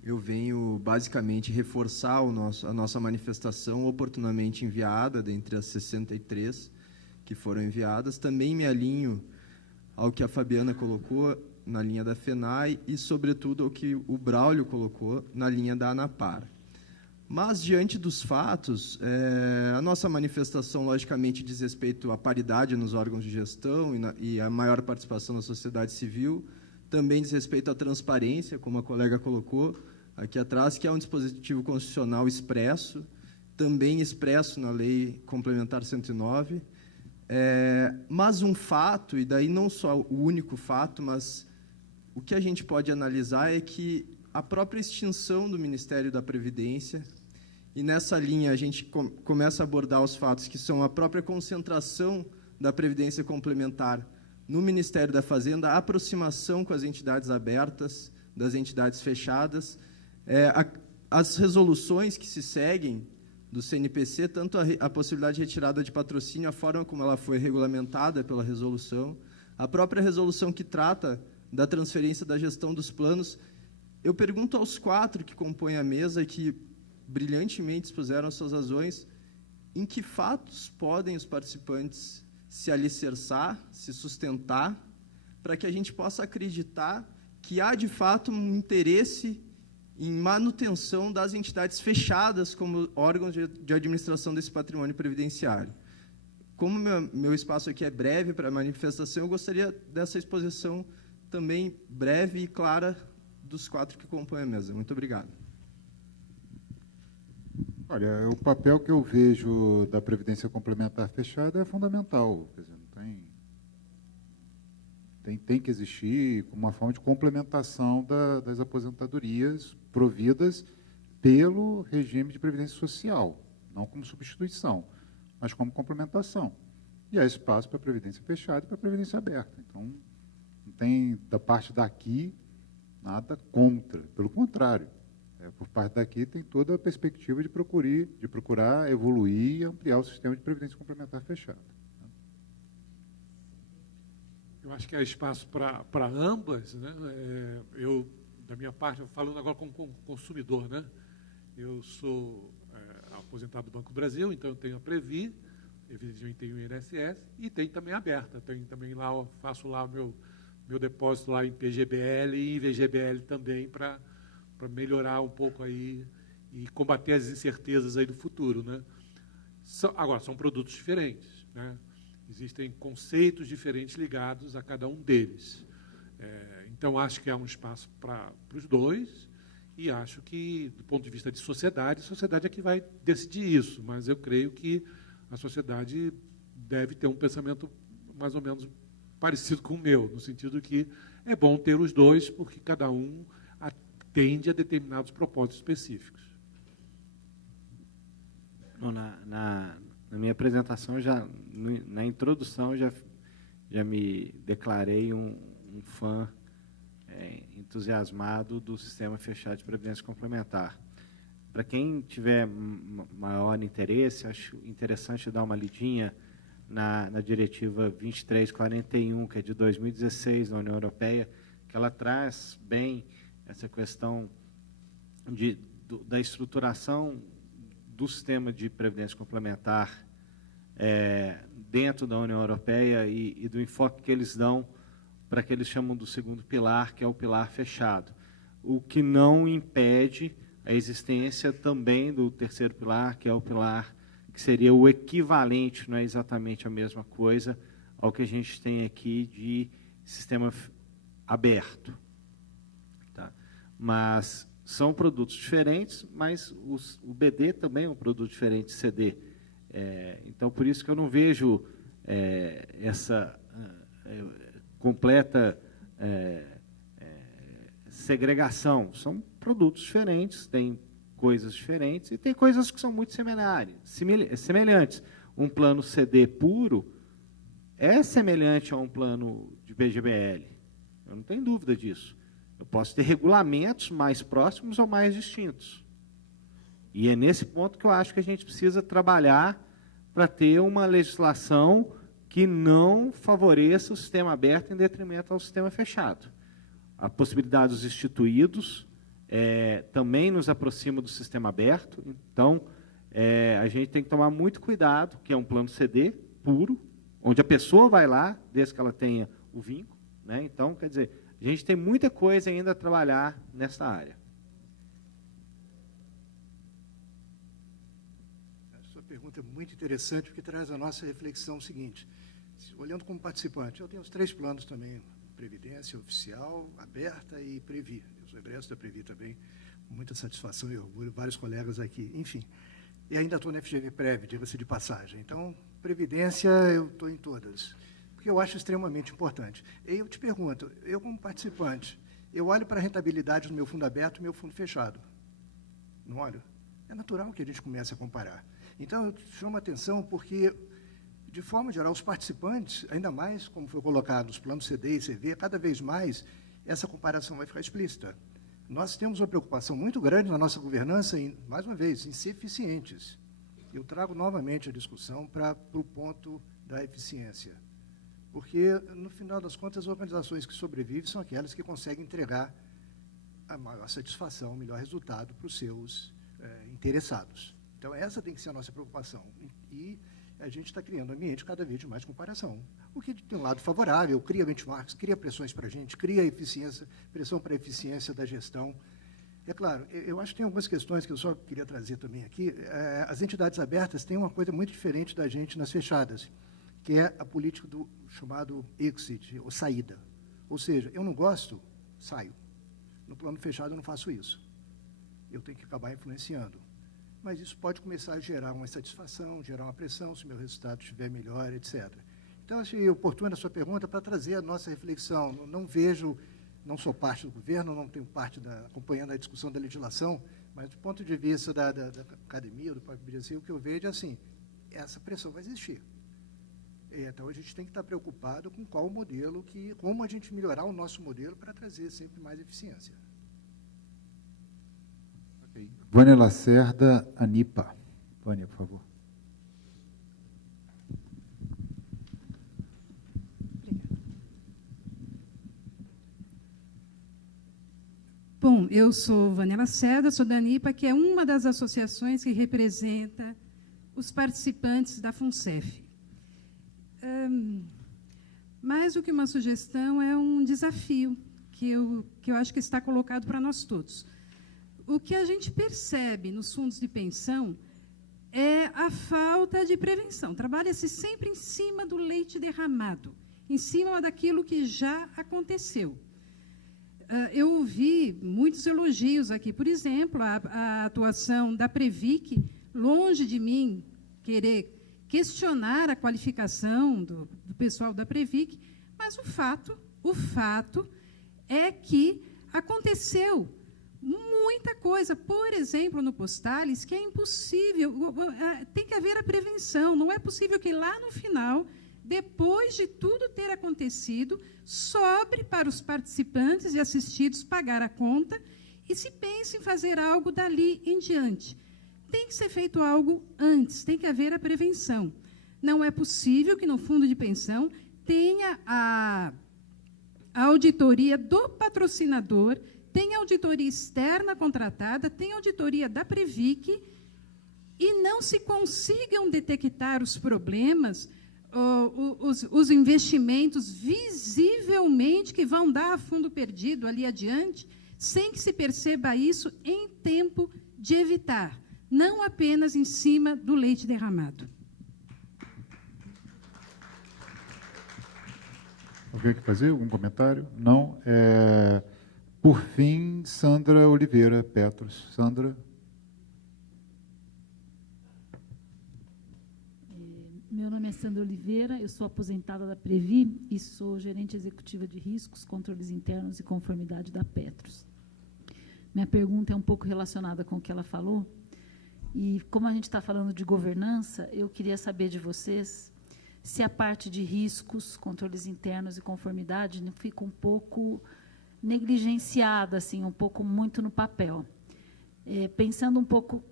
eu venho, basicamente, reforçar a nossa manifestação oportunamente enviada, dentre as 63 que foram enviadas. Também me alinho ao que a Fabiana colocou na linha da FENAI e, sobretudo, ao que o Braulio colocou na linha da ANAPAR. Mas, diante dos fatos, a nossa manifestação, logicamente, diz respeito à paridade nos órgãos de gestão e à maior participação da sociedade civil, também diz respeito à transparência, como a colega colocou aqui atrás, que é um dispositivo constitucional expresso, também expresso na Lei Complementar 109, mas um fato, e daí não só o único fato, mas o que a gente pode analisar é que a própria extinção do Ministério da Previdência. E nessa linha a gente começa a abordar os fatos que são a própria concentração da Previdência Complementar no Ministério da Fazenda, a aproximação com as entidades abertas, das entidades fechadas, as resoluções que se seguem do CNPC, tanto a possibilidade de retirada de patrocínio, a forma como ela foi regulamentada pela resolução, a própria resolução que trata da transferência da gestão dos planos. Eu pergunto aos 4 que compõem a mesa, que brilhantemente expuseram suas razões, em que fatos podem os participantes se alicerçar, se sustentar, para que a gente possa acreditar que há, de fato, um interesse em manutenção das entidades fechadas como órgãos de administração desse patrimônio previdenciário. Como meu espaço aqui é breve para a manifestação, eu gostaria dessa exposição também breve e clara dos 4 que compõem a mesa. Muito obrigado. Olha, o papel que eu vejo da Previdência Complementar fechada é fundamental. Quer dizer, tem que existir como uma forma de complementação das aposentadorias providas pelo regime de previdência social, não como substituição, mas como complementação. E há espaço para a previdência fechada e para a previdência aberta. Então, não tem, da parte daqui, nada contra. Pelo contrário, por parte daqui tem toda a perspectiva de procurar evoluir e ampliar o sistema de previdência complementar fechado. Eu acho que há espaço para ambas, né? Eu, da minha parte, falando agora como consumidor, né? Eu sou aposentado do Banco do Brasil, então eu tenho a Previ, evidentemente tenho o INSS e tenho também a aberta. Tenho também lá, faço lá meu depósito lá em PGBL e em VGBL também para melhorar um pouco aí e combater as incertezas aí do futuro, né? Agora, são produtos diferentes, né? Existem conceitos diferentes ligados a cada um deles. Então, acho que há um espaço para os dois e acho que, do ponto de vista de sociedade, a sociedade é que vai decidir isso, mas eu creio que a sociedade deve ter um pensamento mais ou menos parecido com o meu, no sentido que é bom ter os dois, porque cada um atende a determinados propósitos específicos. Bom, na minha apresentação, na introdução, já me declarei um fã entusiasmado do sistema fechado de previdência complementar. Para quem tiver maior interesse, acho interessante dar uma lidinha na diretiva 2341, que é de 2016, da União Europeia, que ela traz bem essa questão da estruturação do sistema de previdência complementar dentro da União Europeia e do enfoque que eles dão para que eles chamam do segundo pilar, que é o pilar fechado. O que não impede a existência também do terceiro pilar, que é o pilar que seria o equivalente, não é exatamente a mesma coisa, ao que a gente tem aqui de sistema aberto. Tá? Mas são produtos diferentes, mas o BD também é um produto diferente de CD. Então, por isso que eu não vejo essa completa segregação. São produtos diferentes, têm coisas diferentes e tem coisas que são muito semelhantes. Um plano CD puro é semelhante a um plano de BGBL. Eu não tenho dúvida disso. Eu posso ter regulamentos mais próximos ou mais distintos. E é nesse ponto que eu acho que a gente precisa trabalhar para ter uma legislação que não favoreça o sistema aberto em detrimento ao sistema fechado. A possibilidade dos instituídos também nos aproxima do sistema aberto, então a gente tem que tomar muito cuidado, que é um plano CD puro, onde a pessoa vai lá, desde que ela tenha o vínculo, né? Então, quer dizer, a gente tem muita coisa ainda a trabalhar nessa área. A sua pergunta é muito interessante, porque traz a nossa reflexão seguinte. Olhando como participante, eu tenho os 3 planos também, Previdência Oficial, Aberta e Previ. Eu sou egresso da Previ também, com muita satisfação e orgulho, vários colegas aqui, enfim. E ainda estou na FGV Prev, diga-se de passagem. Então, Previdência, eu estou em todas, porque eu acho extremamente importante. E eu te pergunto, eu como participante, Eu olho para a rentabilidade do meu fundo aberto e meu fundo fechado. Não olho? É natural que a gente comece a comparar. Então, eu chamo a atenção porque, de forma geral, os participantes, ainda mais como foi colocado nos planos CD e CV, cada vez mais essa comparação vai ficar explícita. Nós temos uma preocupação muito grande na nossa governança, mais uma vez, em ser eficientes. Eu trago novamente a discussão para o ponto da eficiência. Porque, no final das contas, as organizações que sobrevivem são aquelas que conseguem entregar a maior satisfação, o melhor resultado para os seus interessados. Então, essa tem que ser a nossa preocupação. E a gente está criando um ambiente cada vez de mais comparação. O que tem um lado favorável, cria benchmarks, cria pressões para a gente, cria eficiência, pressão para a eficiência da gestão. É claro, eu acho que tem algumas questões que eu só queria trazer também aqui. As entidades abertas têm uma coisa muito diferente da gente nas fechadas, que é a política do chamado exit, ou saída. Ou seja, eu não gosto, saio. No plano fechado eu não faço isso. Eu tenho que acabar influenciando. Mas isso pode começar a gerar uma insatisfação, gerar uma pressão, se o meu resultado estiver melhor, etc. Então, achei oportuna a sua pergunta para trazer a nossa reflexão. Não vejo, não sou parte do governo, não tenho parte acompanhando a discussão da legislação, mas do ponto de vista da academia, do próprio Brasil, o que eu vejo é assim, essa pressão vai existir. Então, a gente tem que estar preocupado com qual modelo, como a gente melhorar o nosso modelo para trazer sempre mais eficiência. Vânia Lacerda, ANIPA. Vânia, por favor. Bom, eu sou Vânia Lacerda, sou da ANIPA, que é uma das associações que representa os participantes da FUNCEF. Mais do que uma sugestão, é um desafio que eu acho que está colocado para nós todos. O que a gente percebe nos fundos de pensão é a falta de prevenção. Trabalha-se sempre em cima do leite derramado, em cima daquilo que já aconteceu. Eu ouvi muitos elogios aqui. Por exemplo, a atuação da Previc, longe de mim querer questionar a qualificação do pessoal da Previc, mas o fato é que aconteceu muita coisa. Por exemplo, no Postales, que é impossível, tem que haver a prevenção. Não é possível que lá no final, depois de tudo ter acontecido, sobre para os participantes e assistidos pagar a conta e se pense em fazer algo dali em diante. Tem que ser feito algo antes, tem que haver a prevenção. Não é possível que no fundo de pensão tenha a auditoria do patrocinador, tem auditoria externa contratada, tem auditoria da Previc, e não se consigam detectar os problemas, os investimentos visivelmente que vão dar a fundo perdido ali adiante, sem que se perceba isso em tempo de evitar, não apenas em cima do leite derramado. Alguém quer fazer algum comentário? Não. Por fim, Sandra Oliveira Petros. Sandra. Meu nome é Sandra Oliveira, eu sou aposentada da Previ e sou gerente executiva de riscos, controles internos e conformidade da Petros. Minha pergunta é um pouco relacionada com o que ela falou, e como a gente está falando de governança, eu queria saber de vocês se a parte de riscos, controles internos e conformidade não fica um pouco negligenciada, assim, um pouco muito no papel. Pensando um pouco,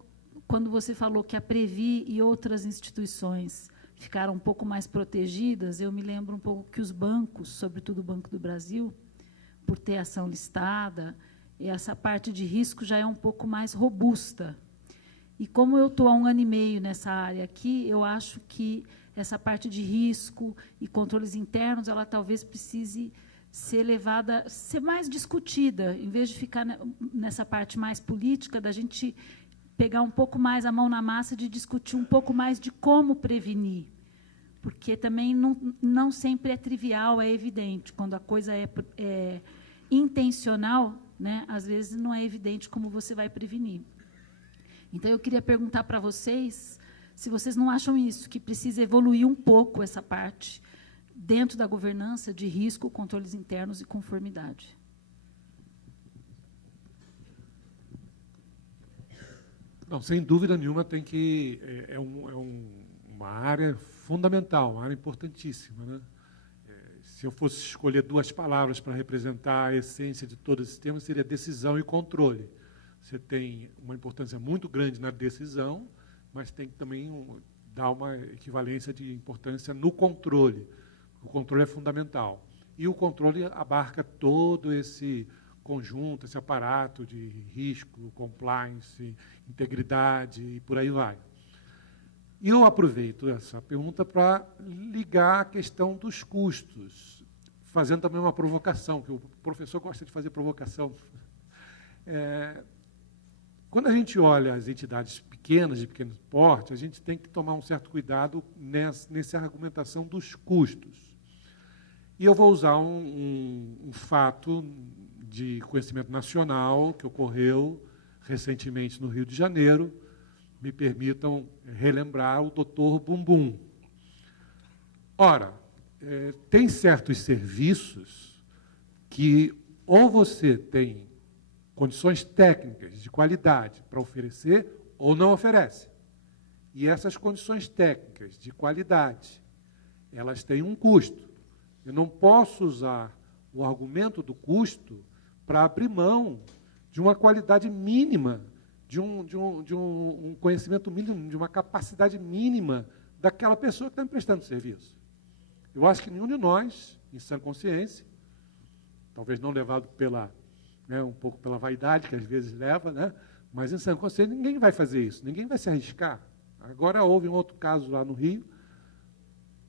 quando você falou que a Previ e outras instituições ficaram um pouco mais protegidas, eu me lembro um pouco que os bancos, sobretudo o Banco do Brasil, por ter ação listada, essa parte de risco já é um pouco mais robusta. E como eu estou há 1 ano e meio nessa área aqui, eu acho que essa parte de risco e controles internos, ela talvez precise ser levada, ser mais discutida, em vez de ficar nessa parte mais política, da gente pegar um pouco mais a mão na massa de discutir um pouco mais de como prevenir. Porque também não sempre é trivial, é evidente. Quando a coisa é intencional, né, às vezes não é evidente como você vai prevenir. Então, eu queria perguntar para vocês se vocês não acham isso, que precisa evoluir um pouco essa parte dentro da governança de risco, controles internos e conformidade. Não, sem dúvida nenhuma tem que uma área fundamental, uma área importantíssima, né? Se eu fosse escolher 2 palavras para representar a essência de todo esse tema, seria decisão e controle. Você tem uma importância muito grande na decisão, mas tem que também dar uma equivalência de importância no controle. O controle é fundamental. E o controle abarca todo esse conjunto, esse aparato de risco, compliance, integridade e por aí vai. E eu aproveito essa pergunta para ligar a questão dos custos, fazendo também uma provocação, que o professor gosta de fazer provocação. Quando a gente olha as entidades pequenas, de pequeno porte, a gente tem que tomar um certo cuidado nessa argumentação dos custos. E eu vou usar um fato de conhecimento nacional que ocorreu recentemente no Rio de Janeiro. Me permitam relembrar o Dr. Bumbum. Ora, tem certos serviços que ou você tem condições técnicas de qualidade para oferecer ou não oferece. E essas condições técnicas de qualidade, elas têm um custo. Eu não posso usar o argumento do custo para abrir mão de uma qualidade mínima, de um conhecimento mínimo, de uma capacidade mínima daquela pessoa que está me prestando serviço. Eu acho que nenhum de nós, em sã consciência, talvez não levado um pouco pela vaidade, que às vezes leva, né? Mas em sã consciência ninguém vai fazer isso, ninguém vai se arriscar. Agora houve um outro caso lá no Rio,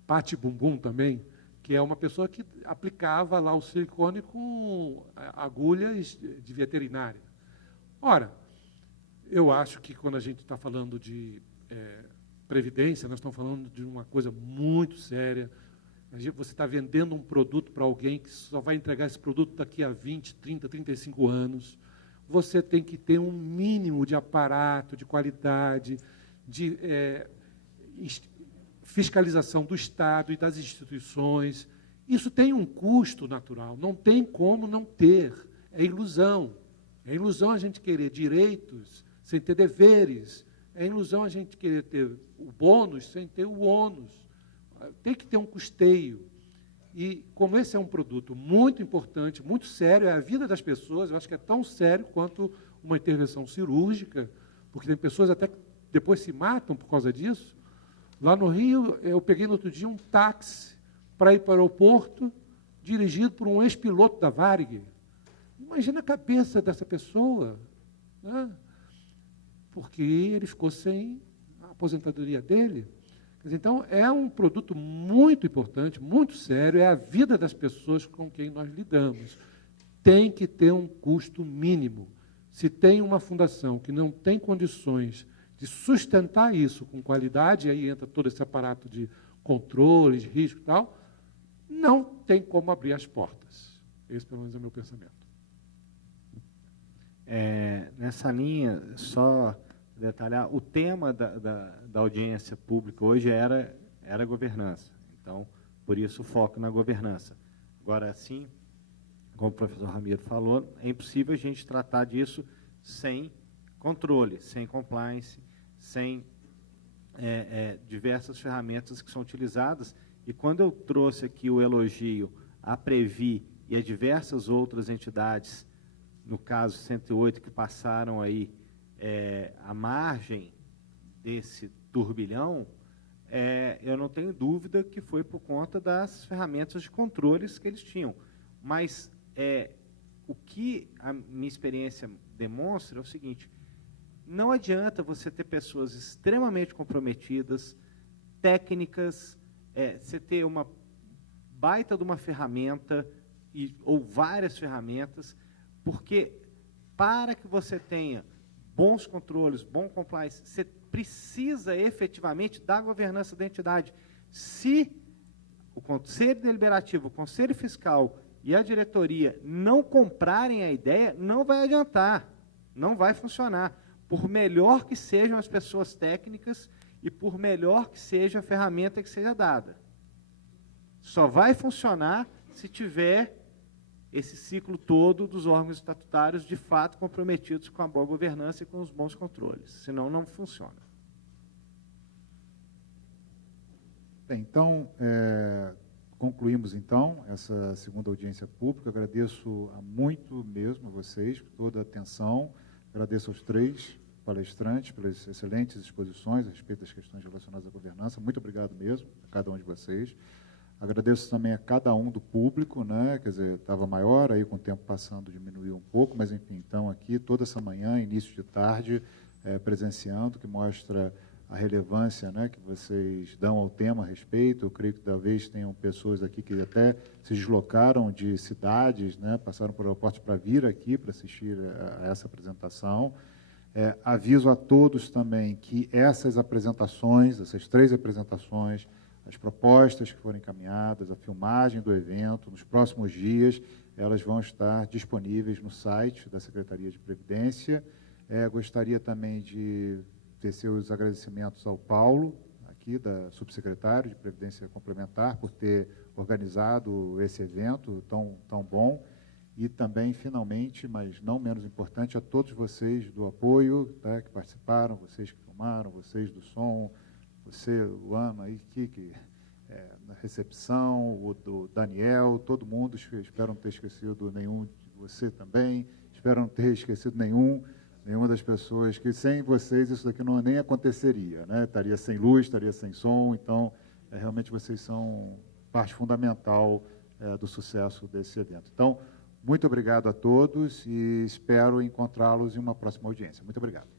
Pati Bumbum também, que é uma pessoa que aplicava lá o silicone com agulhas de veterinária. Ora, eu acho que quando a gente está falando de previdência, nós estamos falando de uma coisa muito séria. Você está vendendo um produto para alguém que só vai entregar esse produto daqui a 20, 30, 35 anos. Você tem que ter um mínimo de aparato, de qualidade, de fiscalização do Estado e das instituições. Isso tem um custo natural, não tem como não ter. É ilusão. É ilusão a gente querer direitos sem ter deveres. É ilusão a gente querer ter o bônus sem ter o ônus. Tem que ter um custeio. E como esse é um produto muito importante, muito sério, é a vida das pessoas, eu acho que é tão sério quanto uma intervenção cirúrgica, porque tem pessoas até que depois se matam por causa disso. Lá no Rio, eu peguei no outro dia um táxi para ir para o aeroporto, dirigido por um ex-piloto da Varig. Imagina a cabeça dessa pessoa, né? Porque ele ficou sem a aposentadoria dele. Então, é um produto muito importante, muito sério, é a vida das pessoas com quem nós lidamos. Tem que ter um custo mínimo. Se tem uma fundação que não tem condições de sustentar isso com qualidade, aí entra todo esse aparato de controle, de risco e tal, não tem como abrir as portas. Esse, pelo menos, é o meu pensamento. Nessa linha, só detalhar, o tema da audiência pública hoje era governança. Então, por isso o foco na governança. Agora, sim, como o professor Ramiro falou, é impossível a gente tratar disso sem controle, sem compliance, sem diversas ferramentas que são utilizadas. E quando eu trouxe aqui o elogio à Previ e a diversas outras entidades, no caso 108, que passaram aí a margem desse turbilhão, eu não tenho dúvida que foi por conta das ferramentas de controles que eles tinham. Mas o que a minha experiência demonstra é o seguinte: não adianta você ter pessoas extremamente comprometidas, técnicas, você ter uma baita de uma ferramenta ou várias ferramentas, porque para que você tenha bons controles, bom compliance, você precisa efetivamente da governança da entidade. Se o Conselho Deliberativo, o Conselho Fiscal e a diretoria não comprarem a ideia, não vai adiantar, não vai funcionar. Por melhor que sejam as pessoas técnicas e por melhor que seja a ferramenta que seja dada. Só vai funcionar se tiver esse ciclo todo dos órgãos estatutários de fato comprometidos com a boa governança e com os bons controles, senão não funciona. Bem, então, concluímos, então, essa segunda audiência pública. Agradeço muito mesmo a vocês por toda a atenção. Agradeço aos 3 palestrantes pelas excelentes exposições a respeito das questões relacionadas à governança. Muito obrigado mesmo a cada um de vocês. Agradeço também a cada um do público, né? Quer dizer, estava maior, aí com o tempo passando diminuiu um pouco, mas, enfim, então, aqui toda essa manhã, início de tarde, presenciando, que mostra a relevância, né, que vocês dão ao tema a respeito. Eu creio que talvez tenham pessoas aqui que até se deslocaram de cidades, né, passaram por aeroportos para vir aqui para assistir a essa apresentação. Aviso a todos também que essas apresentações, essas 3 apresentações, as propostas que foram encaminhadas, a filmagem do evento, nos próximos dias, elas vão estar disponíveis no site da Secretaria de Previdência. Gostaria também de tecer os agradecimentos ao Paulo, aqui, da subsecretário de Previdência Complementar, por ter organizado esse evento tão bom, e também, finalmente, mas não menos importante, a todos vocês do apoio, tá, que participaram, vocês que filmaram, vocês do som, você, Luana, aí, Kiki, na recepção, o do Daniel, todo mundo, espero não ter esquecido nenhum de você também, espero não ter esquecido nenhuma das pessoas, que sem vocês isso daqui não nem aconteceria, né? Estaria sem luz, estaria sem som, então, realmente vocês são parte fundamental do sucesso desse evento. Então, muito obrigado a todos e espero encontrá-los em uma próxima audiência. Muito obrigado.